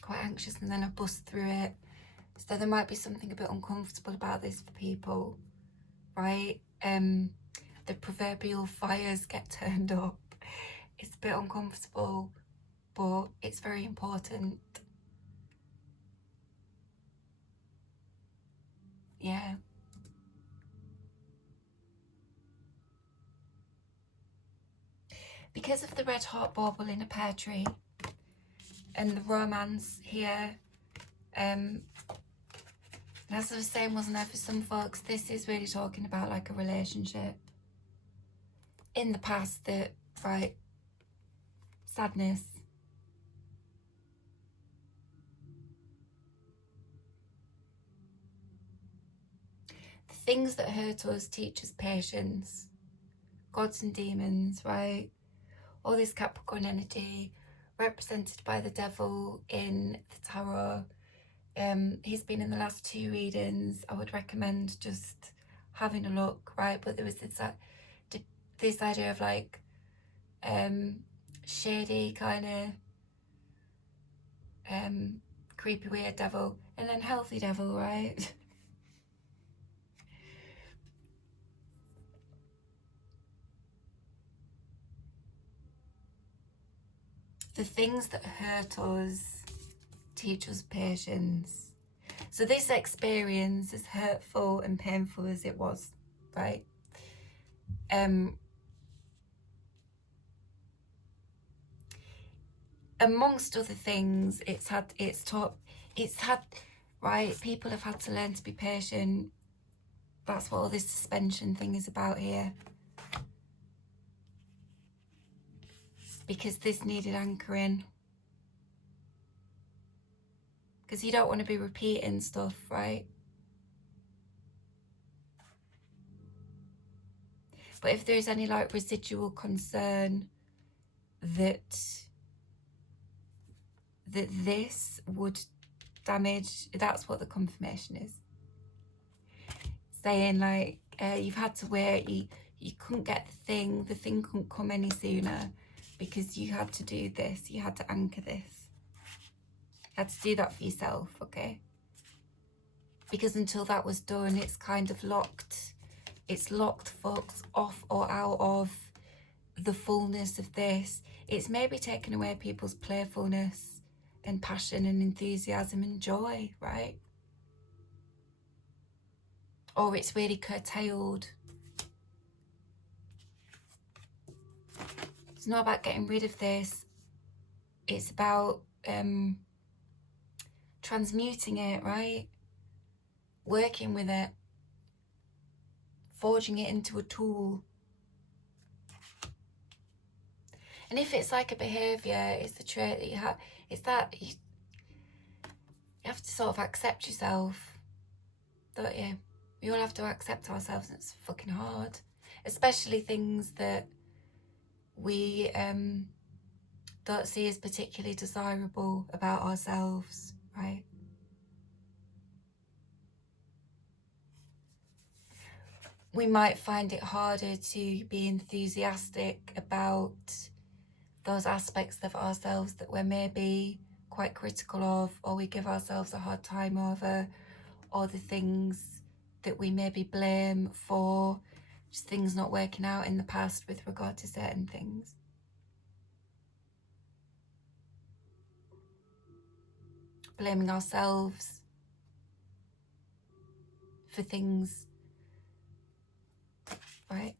quite anxious, and then I bust through it. So there might be something a bit uncomfortable about this for people, right? The proverbial fires get turned up. It's a bit uncomfortable, but it's very important. Yeah. Because of the red heart bauble in a pear tree and the romance here, as I was saying, wasn't there, for some folks, this is really talking about like a relationship in the past that, right, sadness. The things that hurt us teach us patience. Gods and demons, right? All this Capricorn energy represented by the devil in the tarot. He's been in the last 2 readings. I would recommend just having a look, right? But there was this idea of like shady kind of creepy weird devil, and then healthy devil, right? The things that hurt us teach us patience. So this experience, as hurtful and painful as it was, right, amongst other things, right, people have had to learn to be patient. That's what all this suspension thing is about here, because this needed anchoring, because you don't want to be repeating stuff, right? But if there's any like residual concern that this would damage, that's what the confirmation is saying. Like you've had to wait, you couldn't get the thing couldn't come any sooner because you had to do this, you had to anchor this, you had to do that for yourself, okay? Because until that was done, it's kind of locked, it's locked folks off or out of the fullness of this, it's maybe taken away people's playfulness and passion and enthusiasm and joy, right? Or it's really curtailed. It's not about getting rid of this. It's about transmuting it, right? Working with it, forging it into a tool. And if it's like a behaviour, it's the trait that you have, it's that you have to sort of accept yourself, don't you? We all have to accept ourselves, and it's fucking hard. Especially things that we don't see as particularly desirable about ourselves, right? We might find it harder to be enthusiastic about those aspects of ourselves that we're maybe quite critical of, or we give ourselves a hard time over, or the things that we maybe blame for just things not working out in the past with regard to certain things. Blaming ourselves for things, right?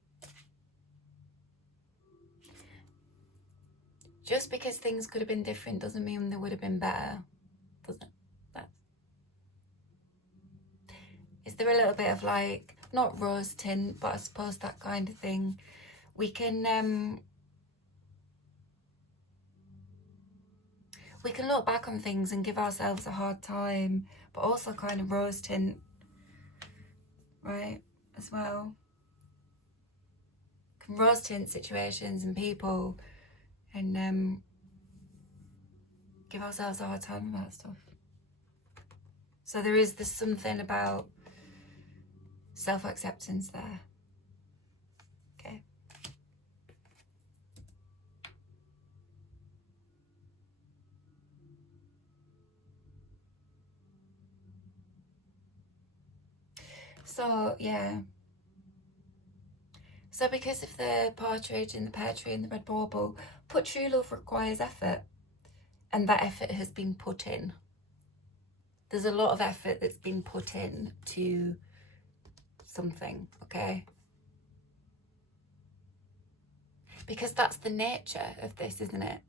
Just because things could have been different doesn't mean they would have been better, does it? Is there a little bit of like, not rose tint, but I suppose that kind of thing? We can look back on things and give ourselves a hard time, but also kind of rose tint, right, as well. Can rose tint situations and people and give ourselves a hard time about stuff. So there's something about self-acceptance there. Okay. So yeah. So because of the partridge and the pear tree and the red bauble, put true love requires effort, and that effort has been put in. There's a lot of effort that's been put in to something, okay? Because that's the nature of this, isn't it?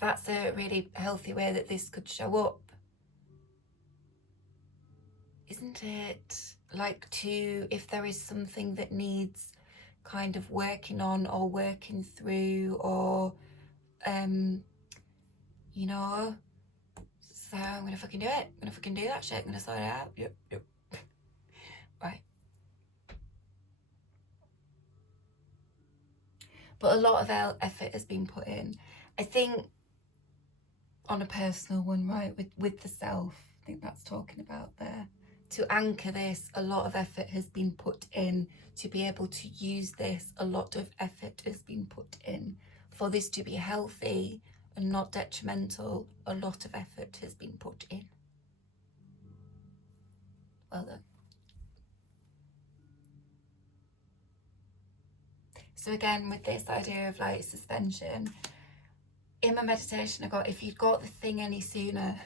That's a really healthy way that this could show up, isn't it? Like, to, if there is something that needs kind of working on or working through, or you know, so I'm gonna fucking do it. I'm gonna fucking do that shit. I'm gonna sort it out. Yep. Right. But a lot of effort has been put in. I think on a personal one, right, with the self, I think that's talking about there. To anchor this, a lot of effort has been put in. To be able to use this, a lot of effort has been put in. For this to be healthy and not detrimental, a lot of effort has been put in. Well done. So again, with this idea of like suspension, in my meditation I got, if you'd got the thing any sooner,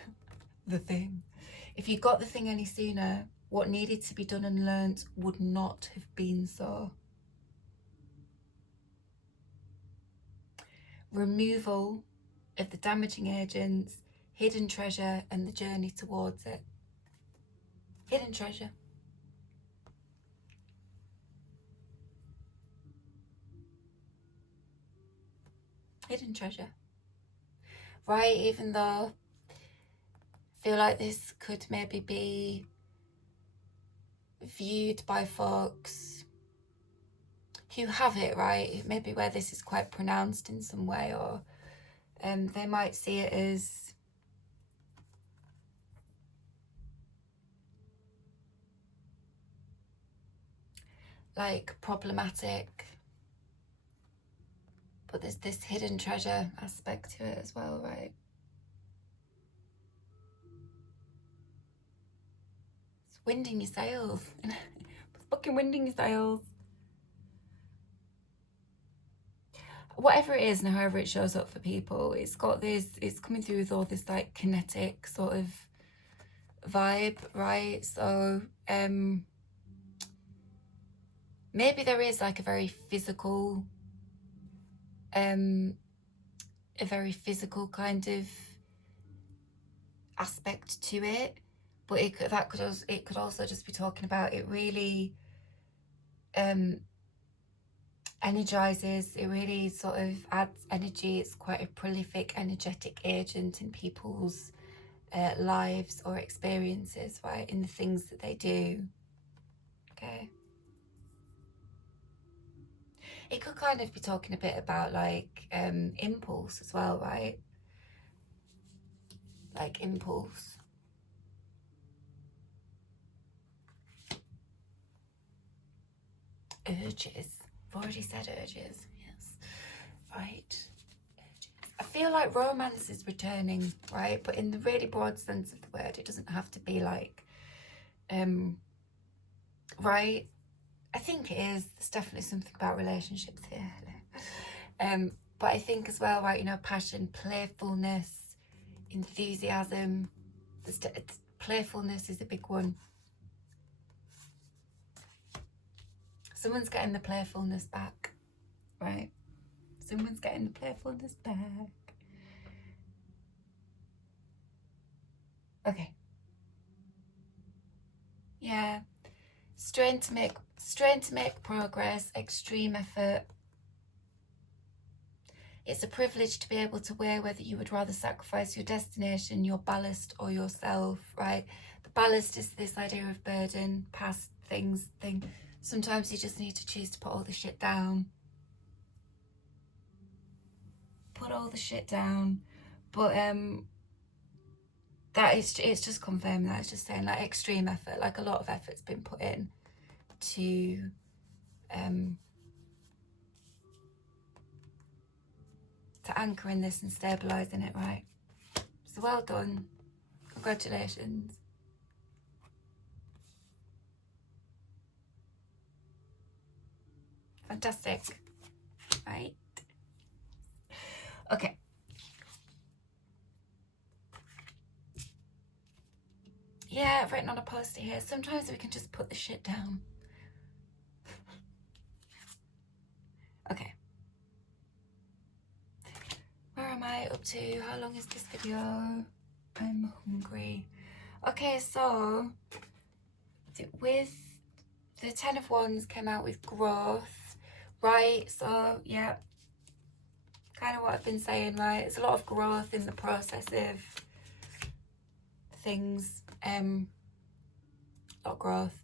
if you got the thing any sooner, what needed to be done and learnt would not have been so. Removal of the damaging agents, hidden treasure, and the journey towards it. Hidden treasure. Hidden treasure. Right, even though I feel like this could maybe be viewed by folks who have it, right? Maybe where this is quite pronounced in some way, or they might see it as like problematic. But there's this hidden treasure aspect to it as well, right? It's winding your sails. It's fucking winding your sails. whatever it is and however it shows up for people, it's got this, it's coming through with all this like kinetic sort of vibe, right? So maybe there is like a very physical kind of aspect to it, but it could also just be talking about it really energizes, it really sort of adds energy. It's quite a prolific energetic agent in people's lives or experiences, right, in the things that they do. Okay, it could kind of be talking a bit about like impulse as well, right? Like impulse. Urges. I've already said urges. Yes. Right. Urges. I feel like romance is returning, right? But in the really broad sense of the word, it doesn't have to be like, right? I think it is. There's definitely something about relationships here. But I think as well, right, you know, passion, playfulness, enthusiasm. Playfulness is a big one. Someone's getting the playfulness back, right? Someone's getting the playfulness back. Okay. Yeah. Strength to make progress, extreme effort. It's a privilege to be able to weigh whether you would rather sacrifice your destination, your ballast, or yourself, right? The ballast is this idea of burden, past thing. Sometimes you just need to choose to put all the shit down. Put all the shit down. But that is, it's just confirming that. It's just saying like extreme effort, like a lot of effort's been put in to anchor in this and stabilising it, right? So well done. Congratulations. Fantastic. Right. Okay. Yeah, I've written on a poster here. Sometimes we can just put the shit down. Okay. Where am I up to? How long is this video? I'm hungry. Okay, so with the 10 of Wands came out with growth, right? So yeah, kind of what I've been saying, right? It's a lot of growth in the process of things, a lot of growth.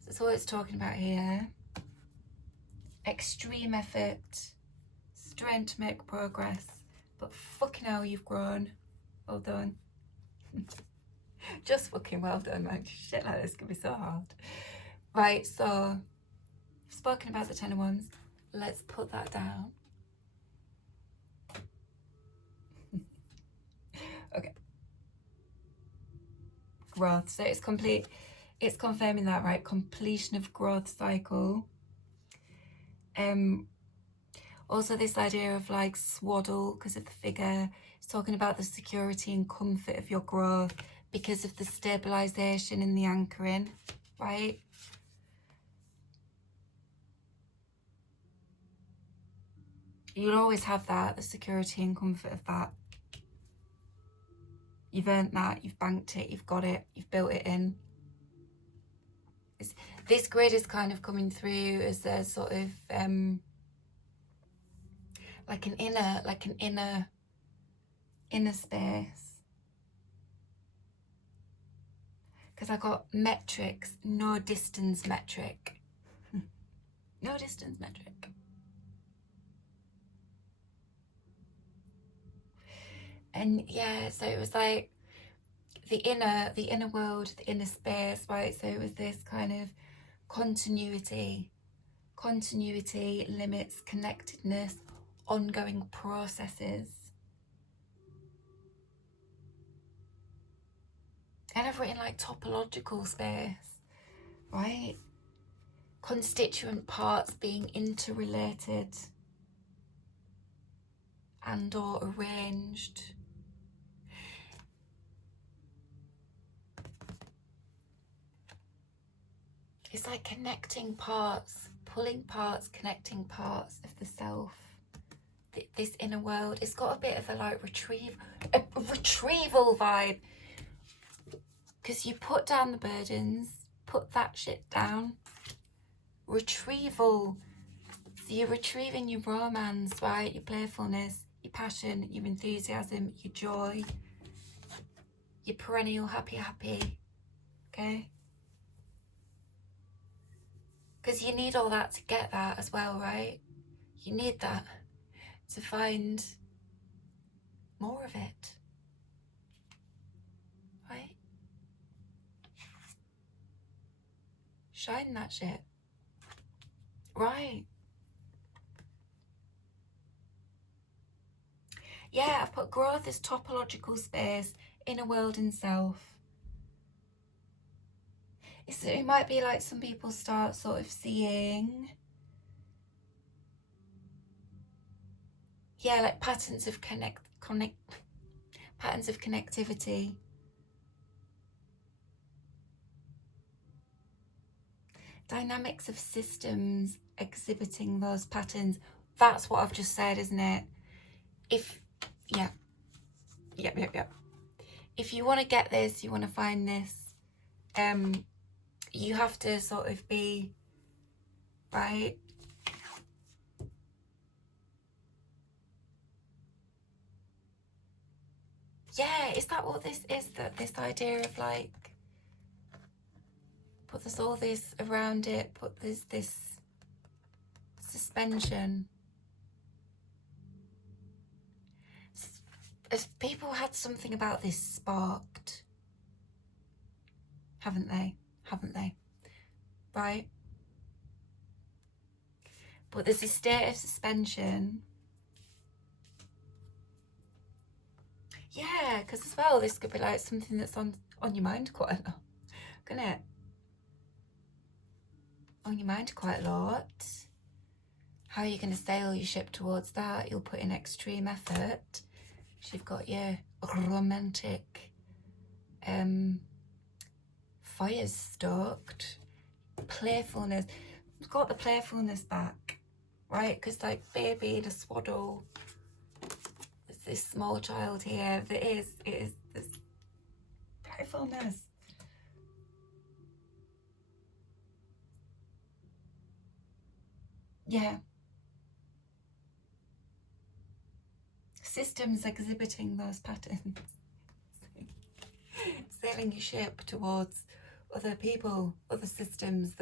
So that's what it's talking about here. Extreme effort, strength to make progress, but fucking hell, you've grown. Well done. Just fucking well done, man. Shit like this can be so hard. Right, so I've spoken about the 10 of Wands. Let's put that down. Okay. Growth. So it's complete. It's confirming that, right? Completion of growth cycle. Also this idea of like swaddle because of the figure. It's talking about the security and comfort of your growth because of the stabilization and the anchoring, right? You'll always have that, the security and comfort of that. You've earned that, you've banked it, you've got it, you've built it in. This grid is kind of coming through as a sort of like an inner space. Because I got metrics, no distance metric. No distance metric. And yeah, so it was like the inner world, the inner space, right? So it was this kind of continuity, limits, connectedness, ongoing processes. And I've written like topological space, right? Constituent parts being interrelated. and or arranged. It's like connecting parts, pulling parts, connecting parts of the self. This inner world. It's got a bit of a like retrieval vibe. Because you put down the burdens, put that shit down. Retrieval. So you're retrieving your romance, right? Your playfulness, your passion, your enthusiasm, your joy, your perennial happy, okay? Because you need all that to get that as well, right? You need that to find more of it, right? Shine that shit. Right. Yeah, I've put growth as topological space, inner world and self. It might be like some people start sort of seeing, yeah, like patterns of patterns of connectivity. Dynamics of systems exhibiting those patterns. That's what I've just said, isn't it? Yep. If you want to get this, you want to find this, you have to sort of be, right? Yeah, is that what this is? That this idea of like, put this all this around it, put this suspension. As people had something about this sparked, haven't they? Right? But there's this state of suspension. Yeah, because as well, this could be like something that's on your mind quite a lot, couldn't it? On your mind quite a lot. How are you going to sail your ship towards that? You'll put in extreme effort. You've got your romantic fires stoked. Playfulness. We've got the playfulness back, right? Because like baby, the swaddle, there's this small child here. It is this playfulness. Yeah. Systems exhibiting those patterns. Sailing your ship towards other people, other systems.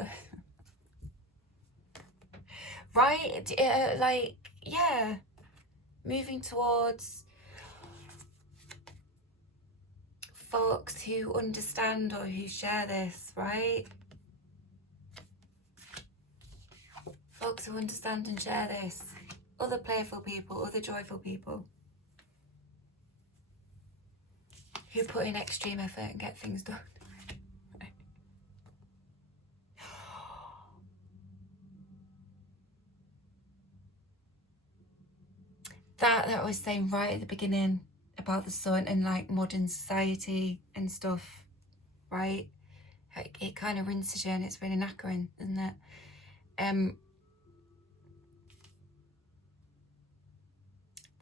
Right? Like, yeah. Moving towards folks who understand or who share this, right? Folks who understand and share this. Other playful people, other joyful people. Who put in extreme effort and get things done. That I was saying right at the beginning about the sun and like modern society and stuff, right? It kind of rinses you and it's really knackering, isn't it?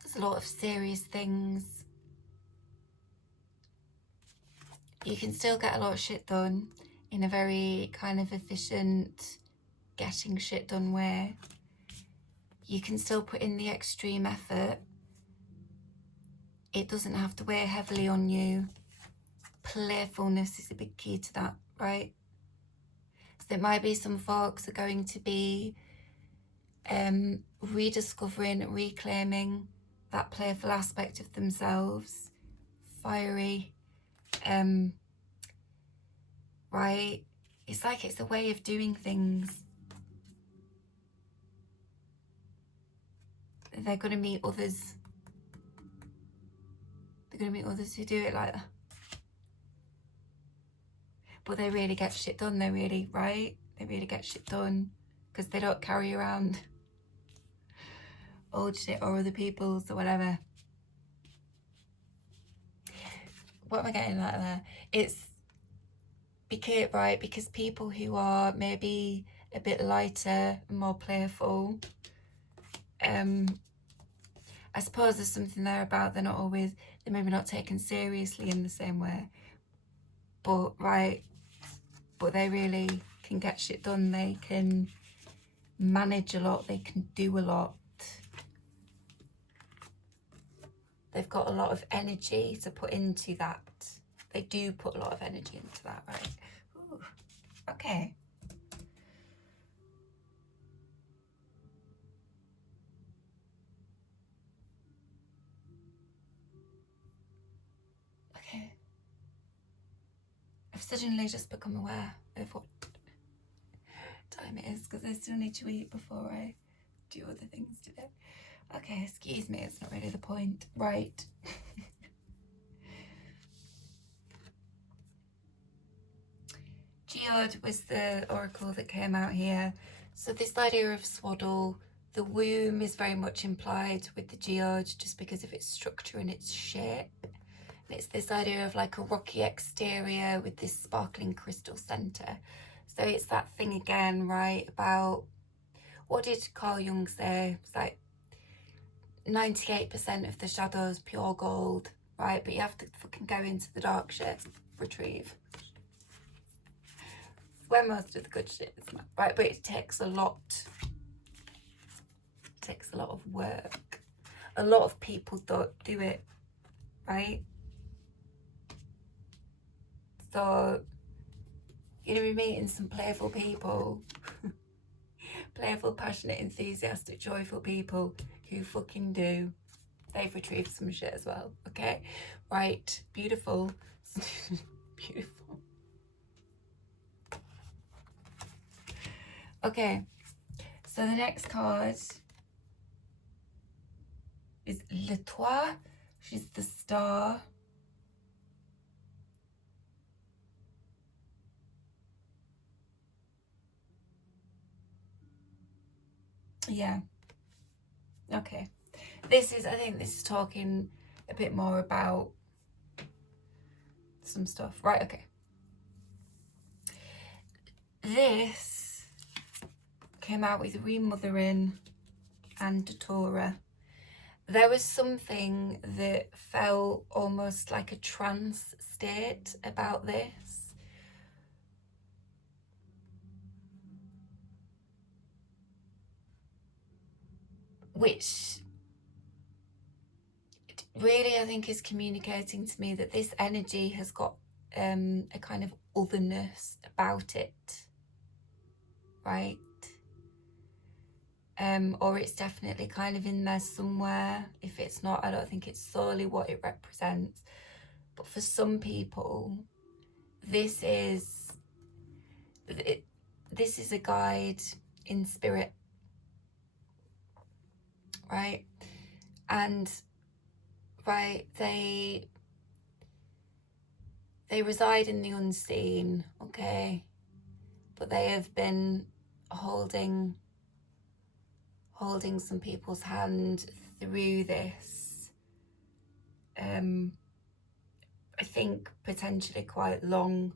There's a lot of serious things. You can still get a lot of shit done in a very kind of efficient, getting shit done way. You can still put in the extreme effort. It doesn't have to weigh heavily on you. Playfulness is a big key to that, right? So there might be some folks are going to be rediscovering, reclaiming that playful aspect of themselves. Fiery, right? It's like it's a way of doing things. They're going to meet others. They're going to meet others who do it like that. But they really get shit done. They really, right? They really get shit done because they don't carry around old shit or other people's or whatever. What am I getting at there? It's because, right, because people who are maybe a bit lighter and more playful, I suppose there's something there about they're maybe not taken seriously in the same way, but they really can get shit done. They can manage a lot, they can do a lot. They've got a lot of energy to put into that. They do put a lot of energy into that, right? Ooh, okay. Okay. I've suddenly just become aware of what time it is because I still need to eat before I do other things today. Okay, excuse me, it's not really the point. Right. Geode was the oracle that came out here. So this idea of swaddle, the womb is very much implied with the geode just because of its structure and its shape. And it's this idea of like a rocky exterior with this sparkling crystal center. So it's that thing again, right, about what did Carl Jung say? It's like 98% of the shadow's pure gold, right? But you have to fucking go into the dark shit, retrieve. Where most of the good shit is, right? But it takes a lot. It takes a lot of work. A lot of people don't do it, right? So you're gonna be meeting some playful people, playful, passionate, enthusiastic, joyful people who fucking do. They've retrieved some shit as well. Okay, right? Beautiful, beautiful. Okay, so the next card is L'Etoile. She's the star. Yeah. Okay. I think this is talking a bit more about some stuff. Right, okay. This came out with Remothering and Datura. There was something that felt almost like a trance state about this. Which really I think is communicating to me that this energy has got a kind of otherness about it, right? Or it's definitely kind of in there somewhere. If it's not, I don't think it's solely what it represents. But for some people, this is a guide in spirit, right? And right, they reside in the unseen, okay? But they have been holding some people's hand through this, I think potentially quite long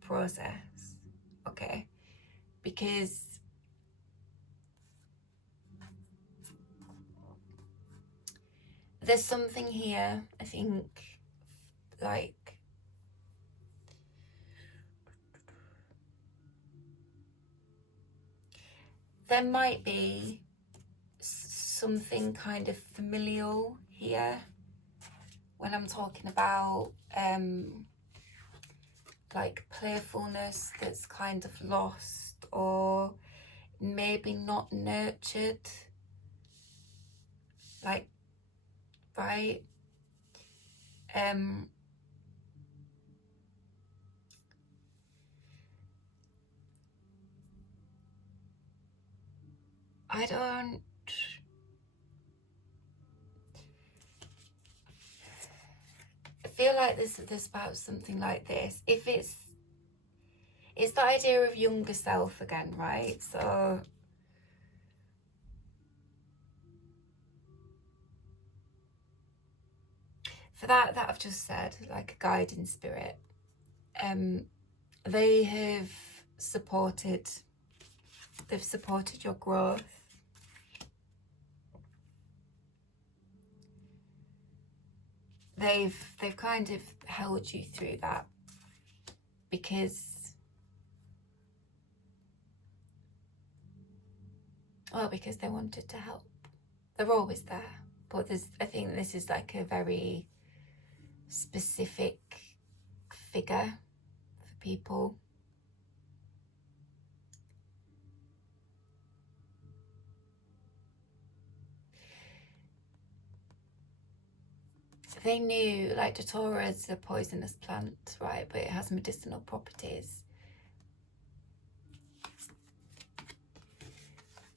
process, okay? Because there's something here, I think, like there might be something kind of familial here when I'm talking about like playfulness that's kind of lost or maybe not nurtured, like, right? I don't feel like there's about something like this. If it's the idea of younger self again, right? So for that I've just said, like a guiding spirit, they have supported your growth. They've kind of held you through that because they wanted to help. They're always there, but I think this is like a very specific figure for people. So they knew, like, Datura is a poisonous plant, right, but it has medicinal properties.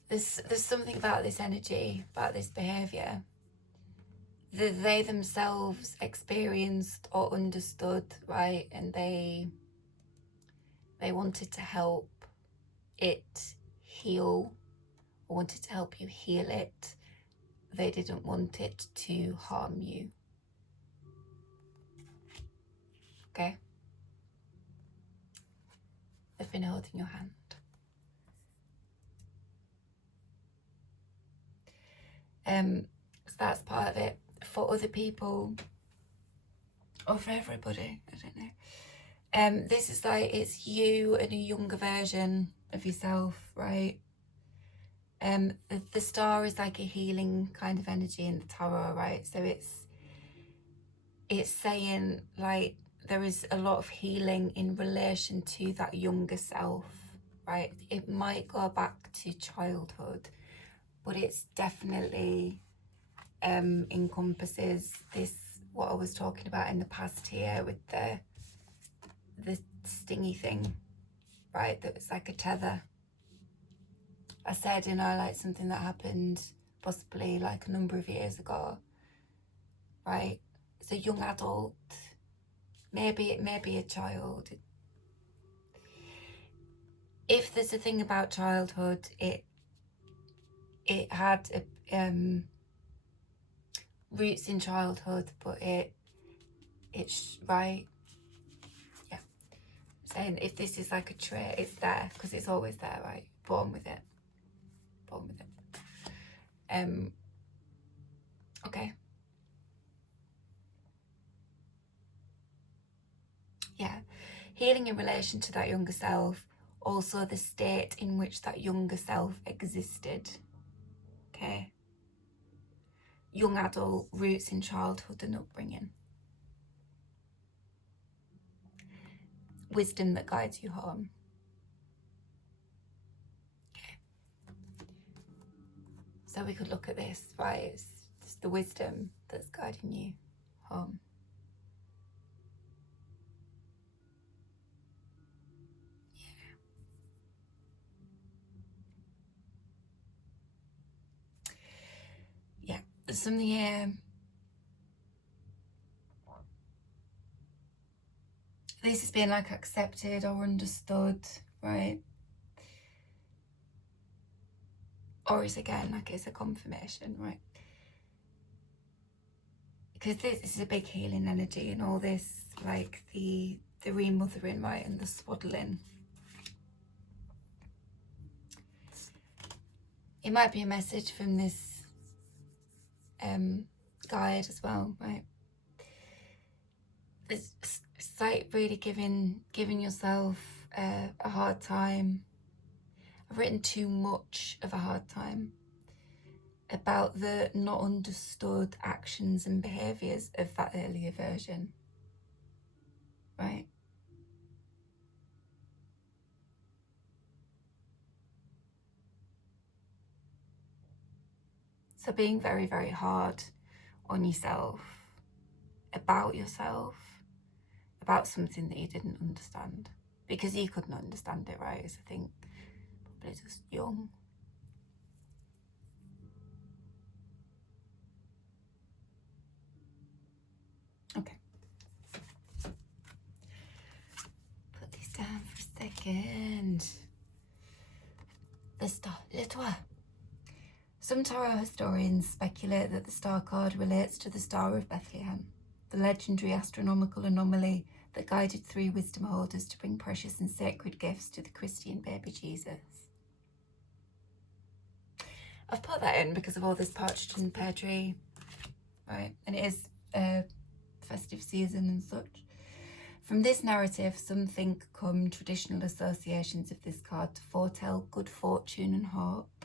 There's something about this energy, about this behaviour, that they themselves experienced or understood, right, and they wanted to help it heal, or wanted to help you heal it. They didn't want it to harm you. Okay? They've been holding your hand. So that's part of it. For other people, or for everybody, I don't know. This is like, it's you and a younger version of yourself, right? The star is like a healing kind of energy in the tarot, right? So it's saying, like, there is a lot of healing in relation to that younger self, right? It might go back to childhood, but it's definitely encompasses this, what I was talking about in the past here with the stingy thing, right? That was like a tether. I said, you know, like something that happened possibly like a number of years ago, right? It's a young adult, maybe a child. If there's a thing about childhood, it had roots in childhood, but it's right. Yeah, I'm saying if this is like a trait, it's there because it's always there, right? Born with it. Okay. Yeah, healing in relation to that younger self, also the state in which that younger self existed. Okay. Young adult, roots in childhood and upbringing. Wisdom that guides you home. Okay. So we could look at this, right? It's the wisdom that's guiding you home. Yeah, there's something here. This has been like accepted or understood, right? Or it's again like it's a confirmation, right? Because this is a big healing energy and all this, like the remothering, right, and the swaddling. It might be a message from this guide as well, right? It's like really giving yourself a hard time. I've written too much of a hard time about the not understood actions and behaviours of that earlier version, right? So being very, very hard on yourself, about something that you didn't understand, because you couldn't understand it, right? So I think probably just young. Okay. Put these down for a second. The star, le toit. Some tarot historians speculate that the star card relates to the Star of Bethlehem, the legendary astronomical anomaly that guided 3 wisdom holders to bring precious and sacred gifts to the Christian baby Jesus. I've put that in because of all this partridge in the pear tree, right? And it is a festive season and such. From this narrative, some think come traditional associations of this card to foretell good fortune and hope.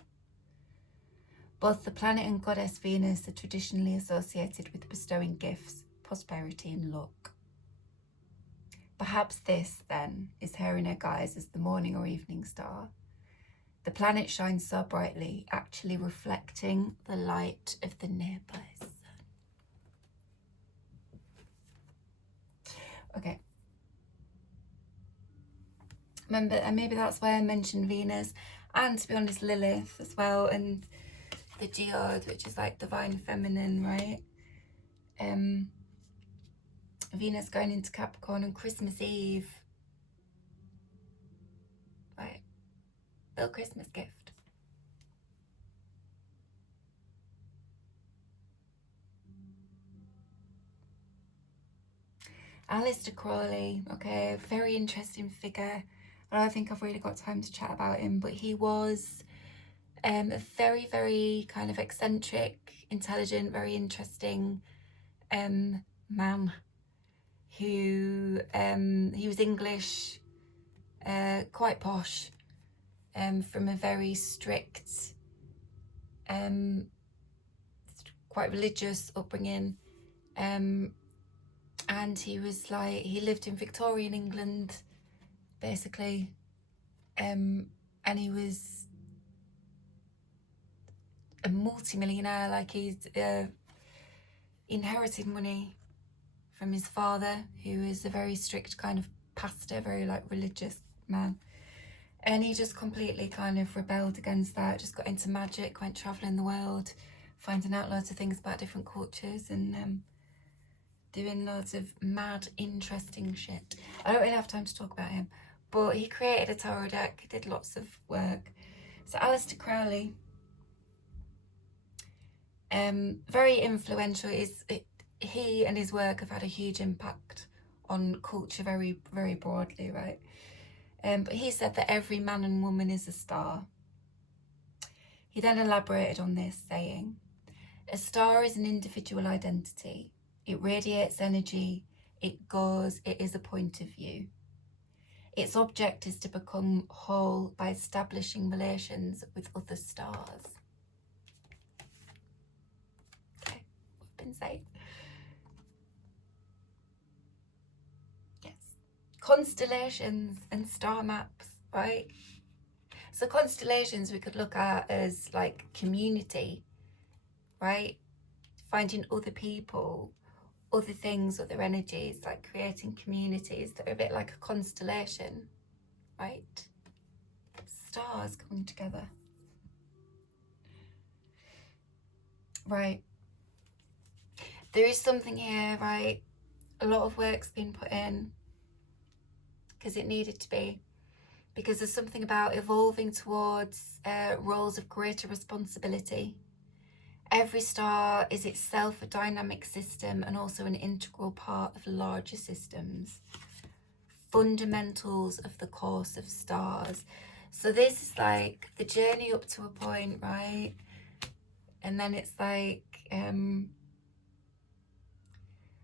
Both the planet and goddess Venus are traditionally associated with bestowing gifts, prosperity and luck. Perhaps this, then, is her in her guise as the morning or evening star. The planet shines so brightly, actually reflecting the light of the nearby sun. Okay. Remember, and maybe that's why I mentioned Venus, and to be honest, Lilith as well, and the geode, which is like divine feminine, right? Venus going into Capricorn on Christmas Eve, right? Little Christmas gift. Aleister Crowley, okay, very interesting figure. I don't think I've really got time to chat about him, but he was a very, very kind of eccentric, intelligent, very interesting man who, he was English, quite posh, from a very strict, quite religious upbringing, and he was like, he lived in Victorian England, basically, and he was a multi-millionaire. Like, he's inherited money from his father, who is a very strict kind of pastor, very like religious man, and he just completely kind of rebelled against that, just got into magic, went traveling the world, finding out loads of things about different cultures, and doing loads of mad, interesting shit. I don't really have time to talk about him, but he created a tarot deck, he did lots of work. So Aleister Crowley, very influential. He and his work have had a huge impact on culture very, very broadly, right? But he said that every man and woman is a star. He then elaborated on this, saying, "A star is an individual identity. It radiates energy, it goes, it is a point of view. Its object is to become whole by establishing relations with other stars." Okay, what's been said? Yes. Constellations and star maps, right? So constellations we could look at as like community, right? Finding other people, other things, other energies, like creating communities that are a bit like a constellation, right? Stars coming together. Right. There is something here, right? A lot of work's been put in because it needed to be. Because there's something about evolving towards roles of greater responsibility. Every star is itself a dynamic system and also an integral part of larger systems. Fundamentals of the course of stars. So this is like the journey up to a point, right? And then it's like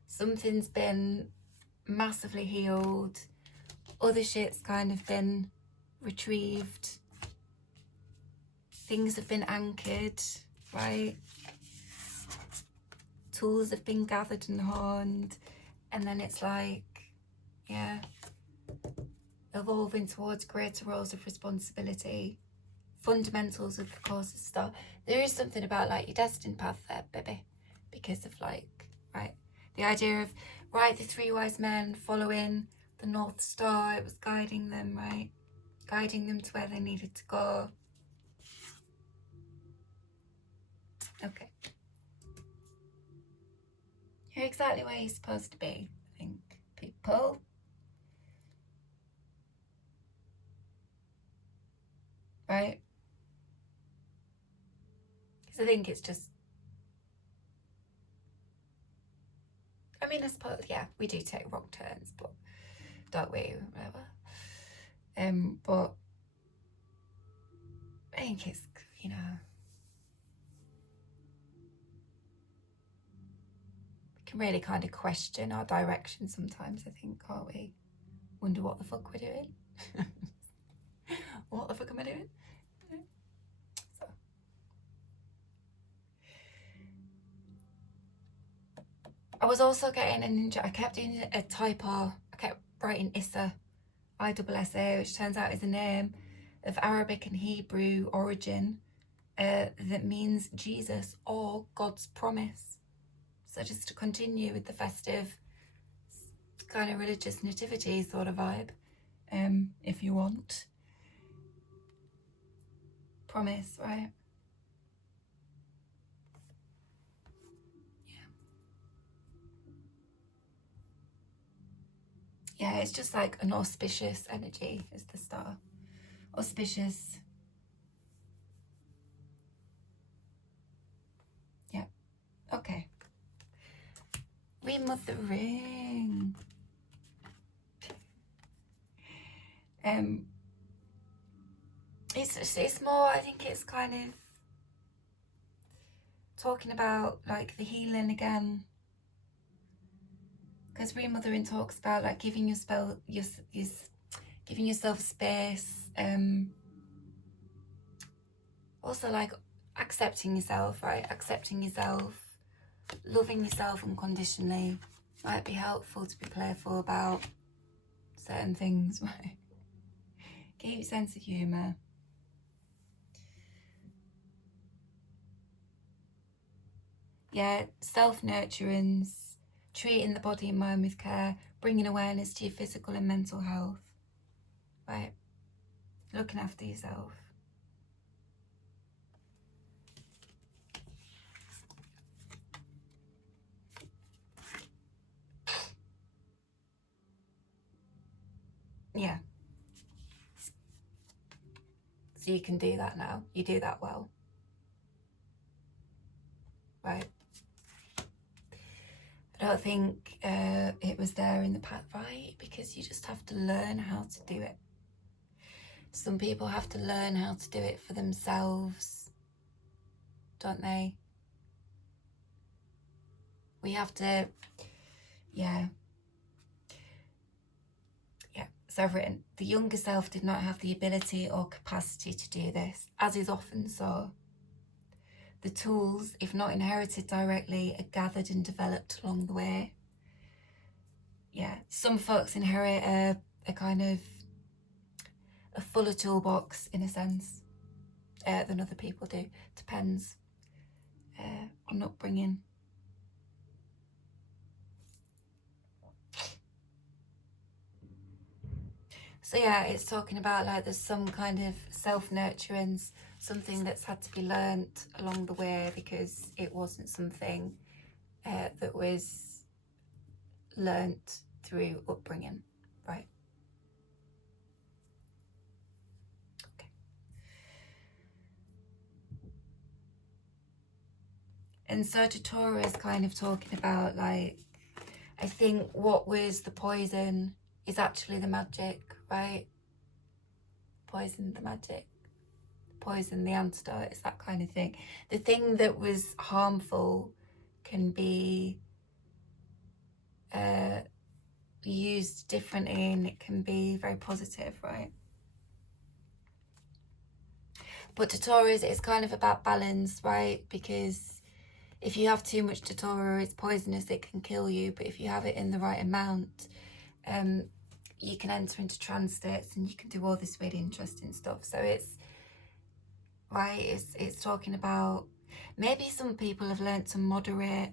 something's been massively healed, other shit's kind of been retrieved, things have been anchored, right? Tools have been gathered and honed, and then it's like, yeah, evolving towards greater roles of responsibility, fundamentals of the course of star. There is something about like your destined path there, baby, because of like, right, the idea of, right, the 3 wise men following the North Star, it was guiding them, right, guiding them to where they needed to go. Okay, you're exactly where you're supposed to be, I think, people. Right? Because I think it's just, I mean, I suppose, yeah, we do take wrong turns, but don't we? Whatever. But I think it's, you know, we can really kind of question our direction sometimes, I think, can't we? Wonder what the fuck we're doing. What the fuck am I doing? So. I was also getting I kept doing a typo. I kept writing Issa, I-double-S-A, which turns out is a name of Arabic and Hebrew origin that means Jesus or God's promise. So just to continue with the festive kind of religious nativity sort of vibe, if you want. Promise, right? Yeah, it's just like an auspicious energy is the star. Auspicious. Yeah. Okay. Remothering. It's more, I think it's kind of talking about like the healing again, because remothering talks about like giving giving yourself space, also like accepting yourself, right? Accepting yourself, loving yourself unconditionally. Might be helpful to be playful about certain things, right? Keep your sense of humour. Yeah, self-nurturance, treating the body and mind with care, bringing awareness to your physical and mental health, right? Looking after yourself. Yeah. So you can do that now. You do that well. Right. I don't think it was there in the past, right? Because you just have to learn how to do it. Some people have to learn how to do it for themselves, don't they? We have to, yeah. So I've written, the younger self did not have the ability or capacity to do this, as is often so. The tools, if not inherited directly, are gathered and developed along the way. Yeah, some folks inherit a kind of a fuller toolbox in a sense than other people do. Depends on upbringing. So yeah, it's talking about like there's some kind of self-nurturance, something that's had to be learnt along the way because it wasn't something that was learnt through upbringing, right? Okay. And Sagittarius is kind of talking about like, I think what was the poison is actually the magic, right? Poison, the magic. Poison, the antidote, it's that kind of thing. The thing that was harmful can be used differently and it can be very positive, right? But Datura is kind of about balance, right? Because if you have too much Datura, it's poisonous, it can kill you. But if you have it in the right amount, you can enter into trance states and you can do all this really interesting stuff. So it's, right, it's talking about, maybe some people have learned to moderate.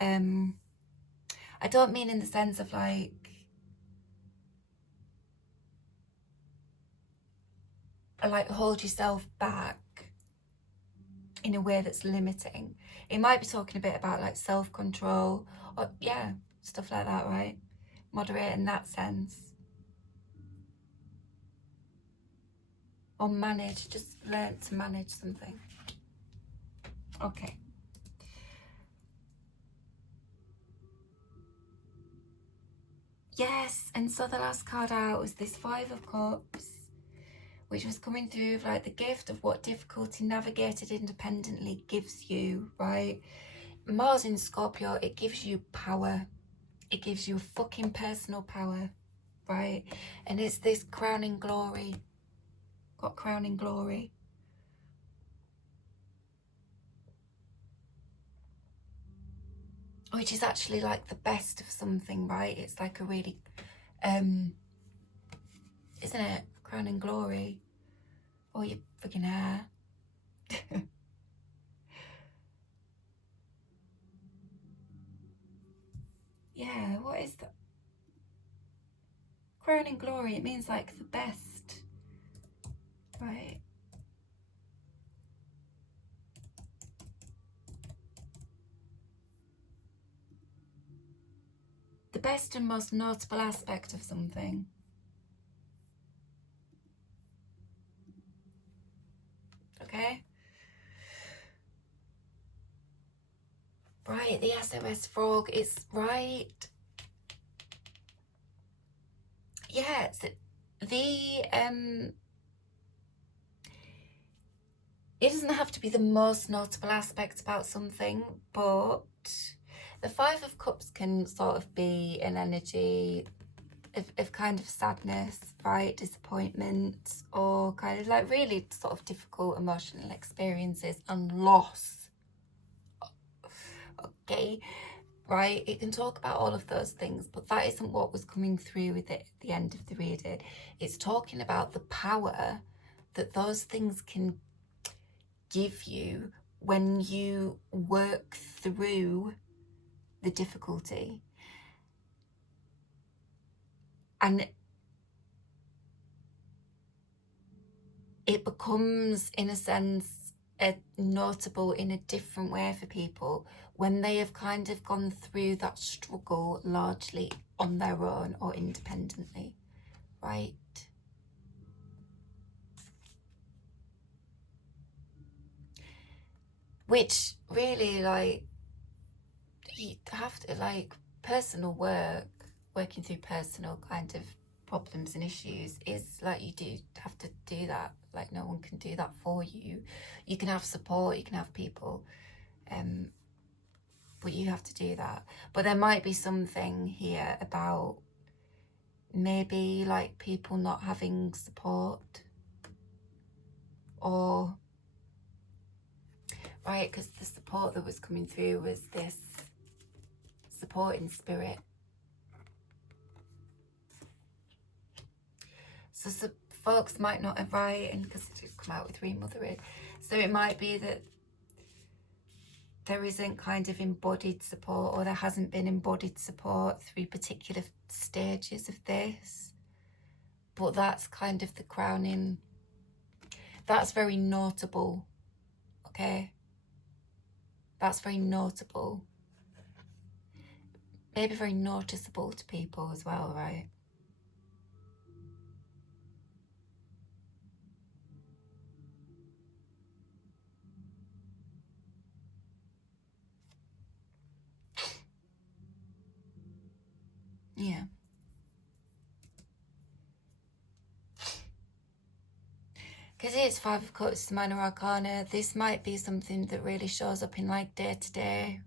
I don't mean in the sense of like, hold yourself back in a way that's limiting. It might be talking a bit about like self-control or yeah, stuff like that, right? Moderate in that sense. Or manage, just learn to manage something. Okay. Yes, and so the last card out was this Five of Cups, which was coming through of like the gift of what difficulty navigated independently gives you, right? Mars in Scorpio, it gives you power. It gives you fucking personal power, right? And it's this crowning glory. Got crowning glory. Which is actually like the best of something, right? It's like a really, isn't it? Crowning glory. Or your freaking hair. Yeah, what is that? Crowning glory, it means like the best, right? The best and most notable aspect of something. Okay? Right, the SOS frog is right. Yeah, it's the it doesn't have to be the most notable aspect about something, but the Five of Cups can sort of be an energy of kind of sadness, right? Disappointment, or kind of like really sort of difficult emotional experiences and loss. Okay, right? It can talk about all of those things, but that isn't what was coming through with it at the end of the reading. It's talking about the power that those things can give you when you work through the difficulty. And it becomes, in a sense, notable in a different way for people when they have kind of gone through that struggle largely on their own or independently, right? Which really, like, you have to, like, personal work, working through personal kind of problems and issues is like, you do have to do that. Like, no one can do that for you. You can have support, you can have people, but you have to do that. But there might be something here about maybe like people not having support, or right, because the support that was coming through was this supporting spirit. So folks might not have, right, and because it did come out with remothering, so it might be that there isn't kind of embodied support, or there hasn't been embodied support through particular stages of this, but that's kind of the crowning. That's very notable, okay? That's very notable. Maybe very noticeable to people as well, right? Yeah. Because it's Five of Cups, Minor Arcana, this might be something that really shows up in like day-to-day,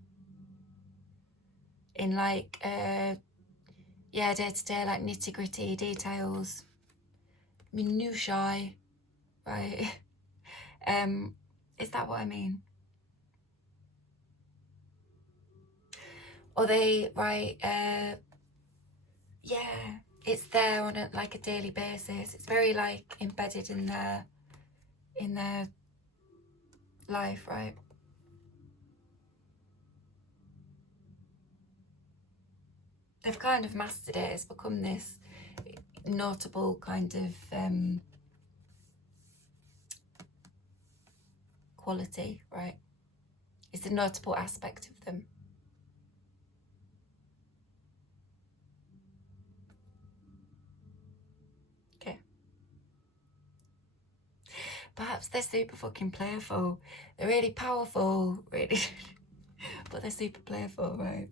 in like, yeah, day-to-day, like nitty-gritty details, minutiae, right? Is that what I mean? Or they, right, yeah, it's there on a, like a daily basis. It's very like embedded in their life, right? They've kind of mastered it. It's become this notable kind of quality, right? It's a notable aspect of them. Okay. Perhaps they're super fucking playful. They're really powerful, really, but they're super playful, right?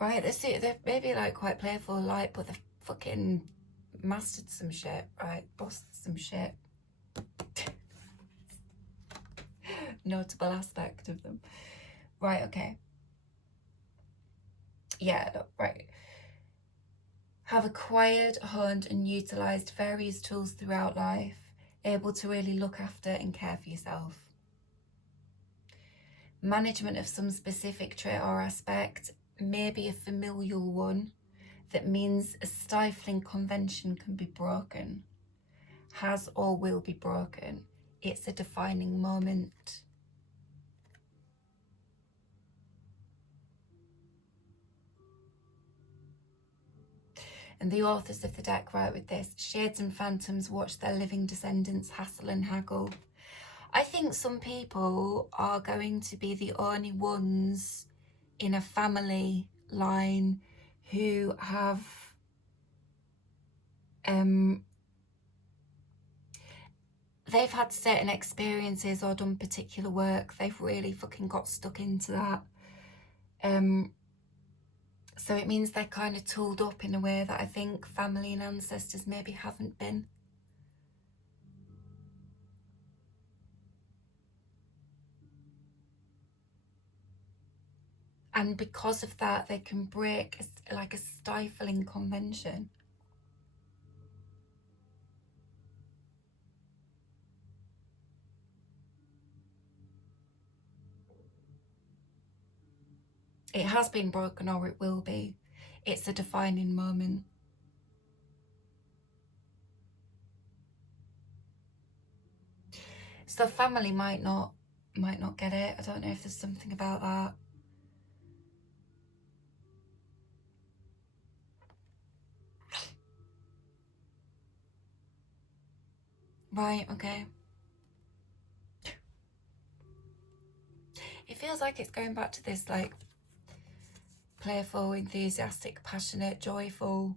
right? They're maybe like quite playful, like, but they've fucking mastered some shit, right? Bossed some shit. Notable aspect of them. Right, okay. Yeah, no, right. Have acquired, honed, and utilised various tools throughout life, able to really look after and care for yourself. Management of some specific trait or aspect, maybe a familial one, that means a stifling convention can be broken, has or will be broken. It's a defining moment. And the authors of the deck write with this: shades and phantoms watch their living descendants hassle and haggle. I think some people are going to be the only ones in a family line who have they've had certain experiences or done particular work. They've really fucking got stuck into that. So it means they're kind of tooled up in a way that I think family and ancestors maybe haven't been. And because of that, they can break like a stifling convention. It has been broken, or it will be. It's a defining moment. So family might not get it. I don't know if there's something about that. Right, okay. It feels like it's going back to this like playful, enthusiastic, passionate, joyful.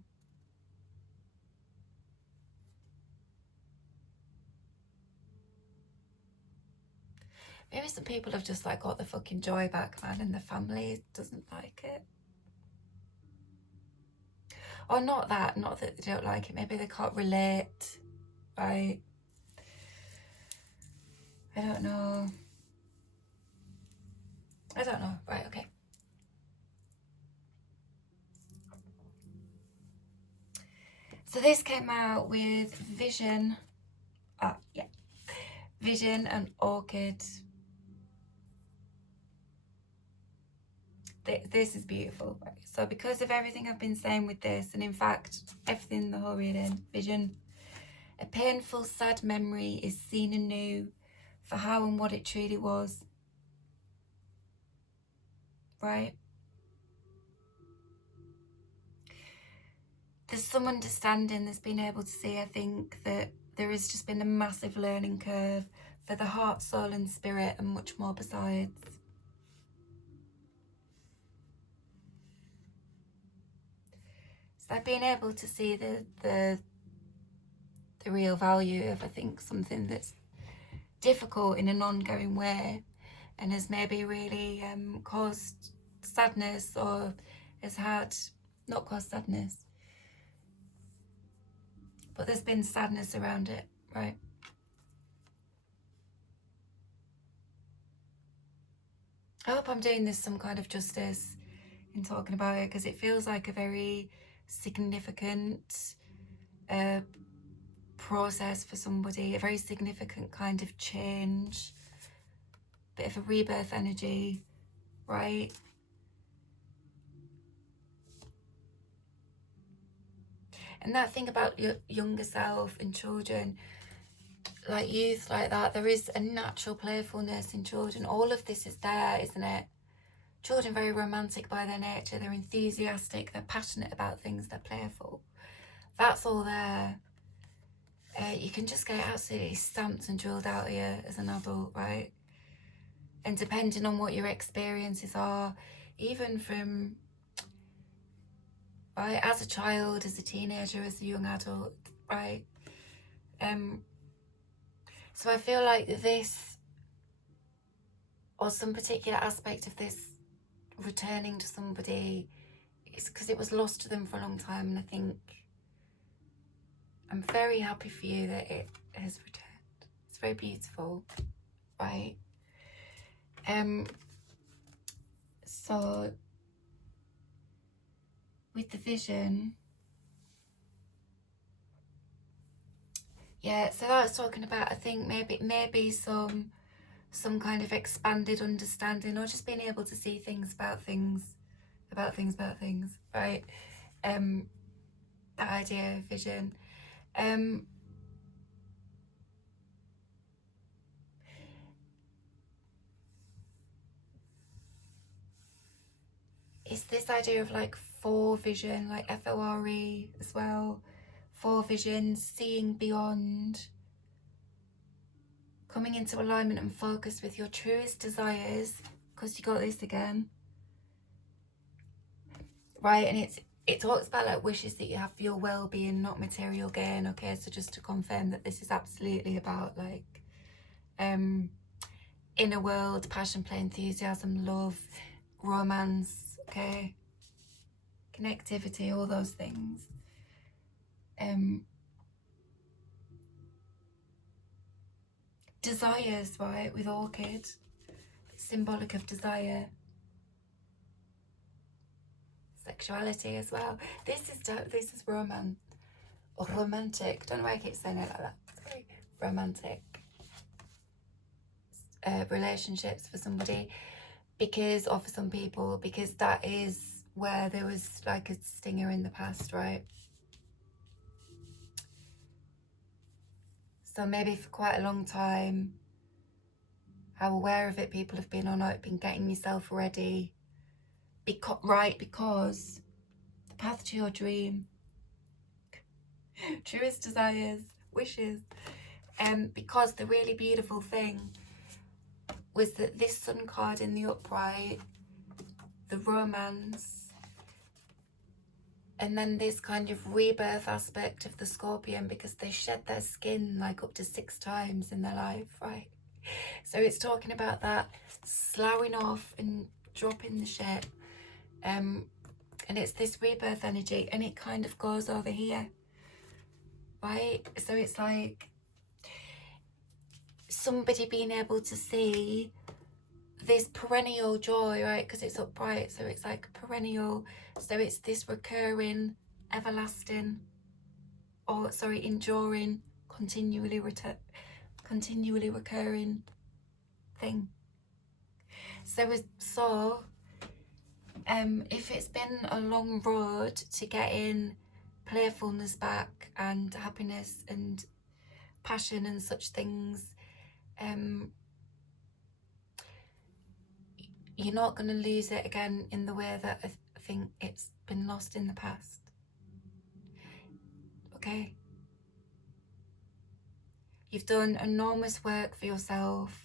Maybe some people have just like got the fucking joy back, man, and the family doesn't like it. Or not that they don't like it, maybe they can't relate, right? I don't know. Right, okay. So this came out with Vision. Yeah. Vision and Orchid. This is beautiful. Right? So because of everything I've been saying with this, and in fact, everything in the whole reading, Vision, a painful, sad memory is seen anew for how and what it truly was. Right? There's some understanding, there's been able to see, I think, that there has just been a massive learning curve for the heart, soul and spirit, and much more besides. So I've been able to see the real value of, I think, something that's difficult in an ongoing way and has maybe really caused sadness, or has had, not caused sadness, but there's been sadness around it, right? I hope I'm doing this some kind of justice in talking about it, because it feels like a very significant process for somebody, a very significant kind of change, bit of a rebirth energy, right? And that thing about your younger self and children, like youth, like that, there is a natural playfulness in children. All of this is there, isn't it? Children very romantic by their nature, they're enthusiastic, they're passionate about things, they're playful. That's all there. You can just get absolutely stamped and drilled out of you as an adult, right? And depending on what your experiences are, even from, right, as a child, as a teenager, as a young adult, right? So I feel like this, or some particular aspect of this returning to somebody, it's because it was lost to them for a long time, and I think I'm very happy for you that it has returned. It's very beautiful, right? So with the vision, yeah, so that was talking about, I think maybe some kind of expanded understanding, or just being able to see things about things, right? That idea of vision. It's this idea of like fore vision, like FORE as well. Fore vision, seeing beyond, coming into alignment and focus with your truest desires, because you got this again, right? And it talks about like wishes that you have for your well-being, not material gain. Okay, so just to confirm that this is absolutely about like inner world, passion, play, enthusiasm, love, romance, okay, connectivity, all those things. Desires, right, with orchid, symbolic of desire, sexuality as well. This is romantic. Don't know why I keep saying it like that. It's very romantic. Relationships for somebody, because, or for some people, because that is where there was like a stinger in the past, right? So maybe for quite a long time, how aware of it people have been, or not been, getting yourself ready, because the path to your dream, truest desires, wishes, because the really beautiful thing was that this Sun card in the upright, the romance, and then this kind of rebirth aspect of the Scorpion, because they shed their skin like up to 6 times in their life, right? So it's talking about that sloughing off and dropping the ship, and it's this rebirth energy, and it kind of goes over here, right? So it's like somebody being able to see this perennial joy, right? Because it's upright, so it's like perennial, so it's this recurring, everlasting, or sorry, enduring, continually recurring thing. So if it's been a long road to getting playfulness back, and happiness and passion and such things, you're not going to lose it again in the way that I think it's been lost in the past. Okay? You've done enormous work for yourself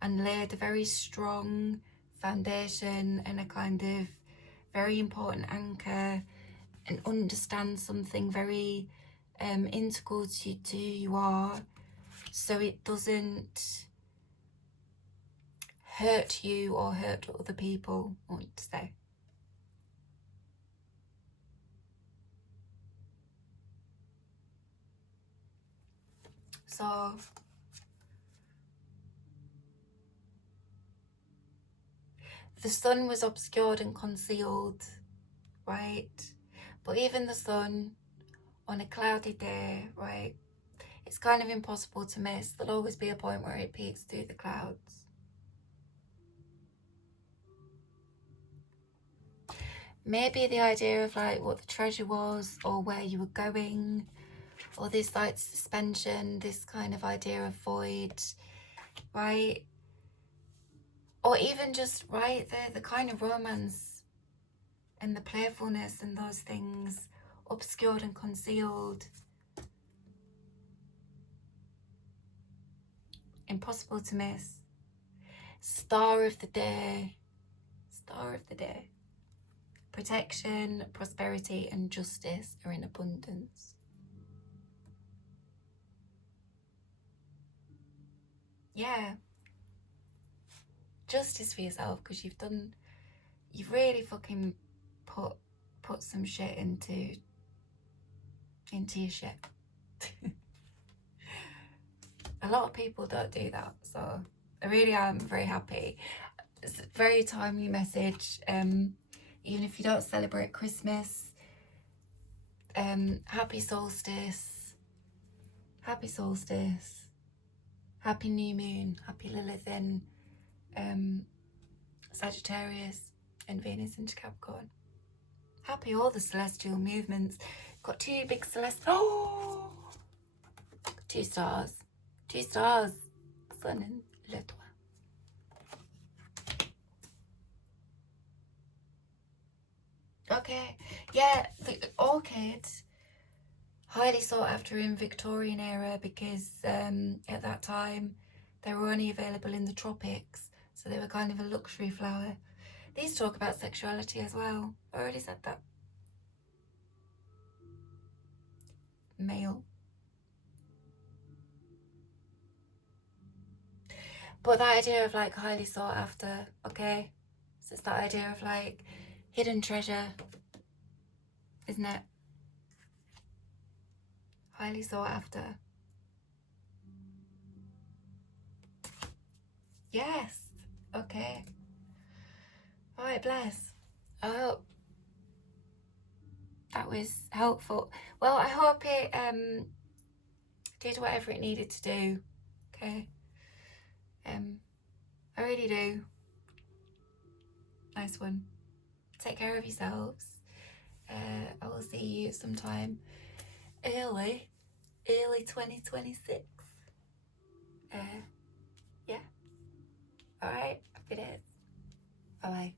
and laid a very strong foundation and a kind of very important anchor, and understand something very integral to who you are, so it doesn't hurt you or hurt other people, I want to say. So the sun was obscured and concealed, right? But even the sun on a cloudy day, right, it's kind of impossible to miss. There'll always be a point where it peeks through the clouds. Maybe the idea of like what the treasure was, or where you were going, or this like suspension, this kind of idea of void, right? Or even just, right, the kind of romance and the playfulness and those things, obscured and concealed, impossible to miss. Star of the day, star of the day. Protection, prosperity and justice are in abundance. Yeah, justice for yourself, because you've really fucking put put some shit into your shit. A lot of people don't do that, so I really am very happy. It's a very timely message. Even if you don't celebrate Christmas, happy solstice, happy solstice, happy new moon, happy Lilith in Sagittarius and Venus into Capricorn. Happy all the celestial movements. Got two big celestial, two stars, Sun and L'étoile. Okay, yeah, the orchid, highly sought after in Victorian era because at that time they were only available in the tropics, so they were kind of a luxury flower. These talk about sexuality as well. I already said that. Male. But that idea of like highly sought after, okay? So it's that idea of like hidden treasure, isn't it? Highly sought after. Yes. Okay. Alright, bless. I hope that was helpful. Well, I hope it did whatever it needed to do. Okay. I really do. Nice one. Take care of yourselves. I will see you sometime early 2026. Yeah. Alright, happy days. Bye bye.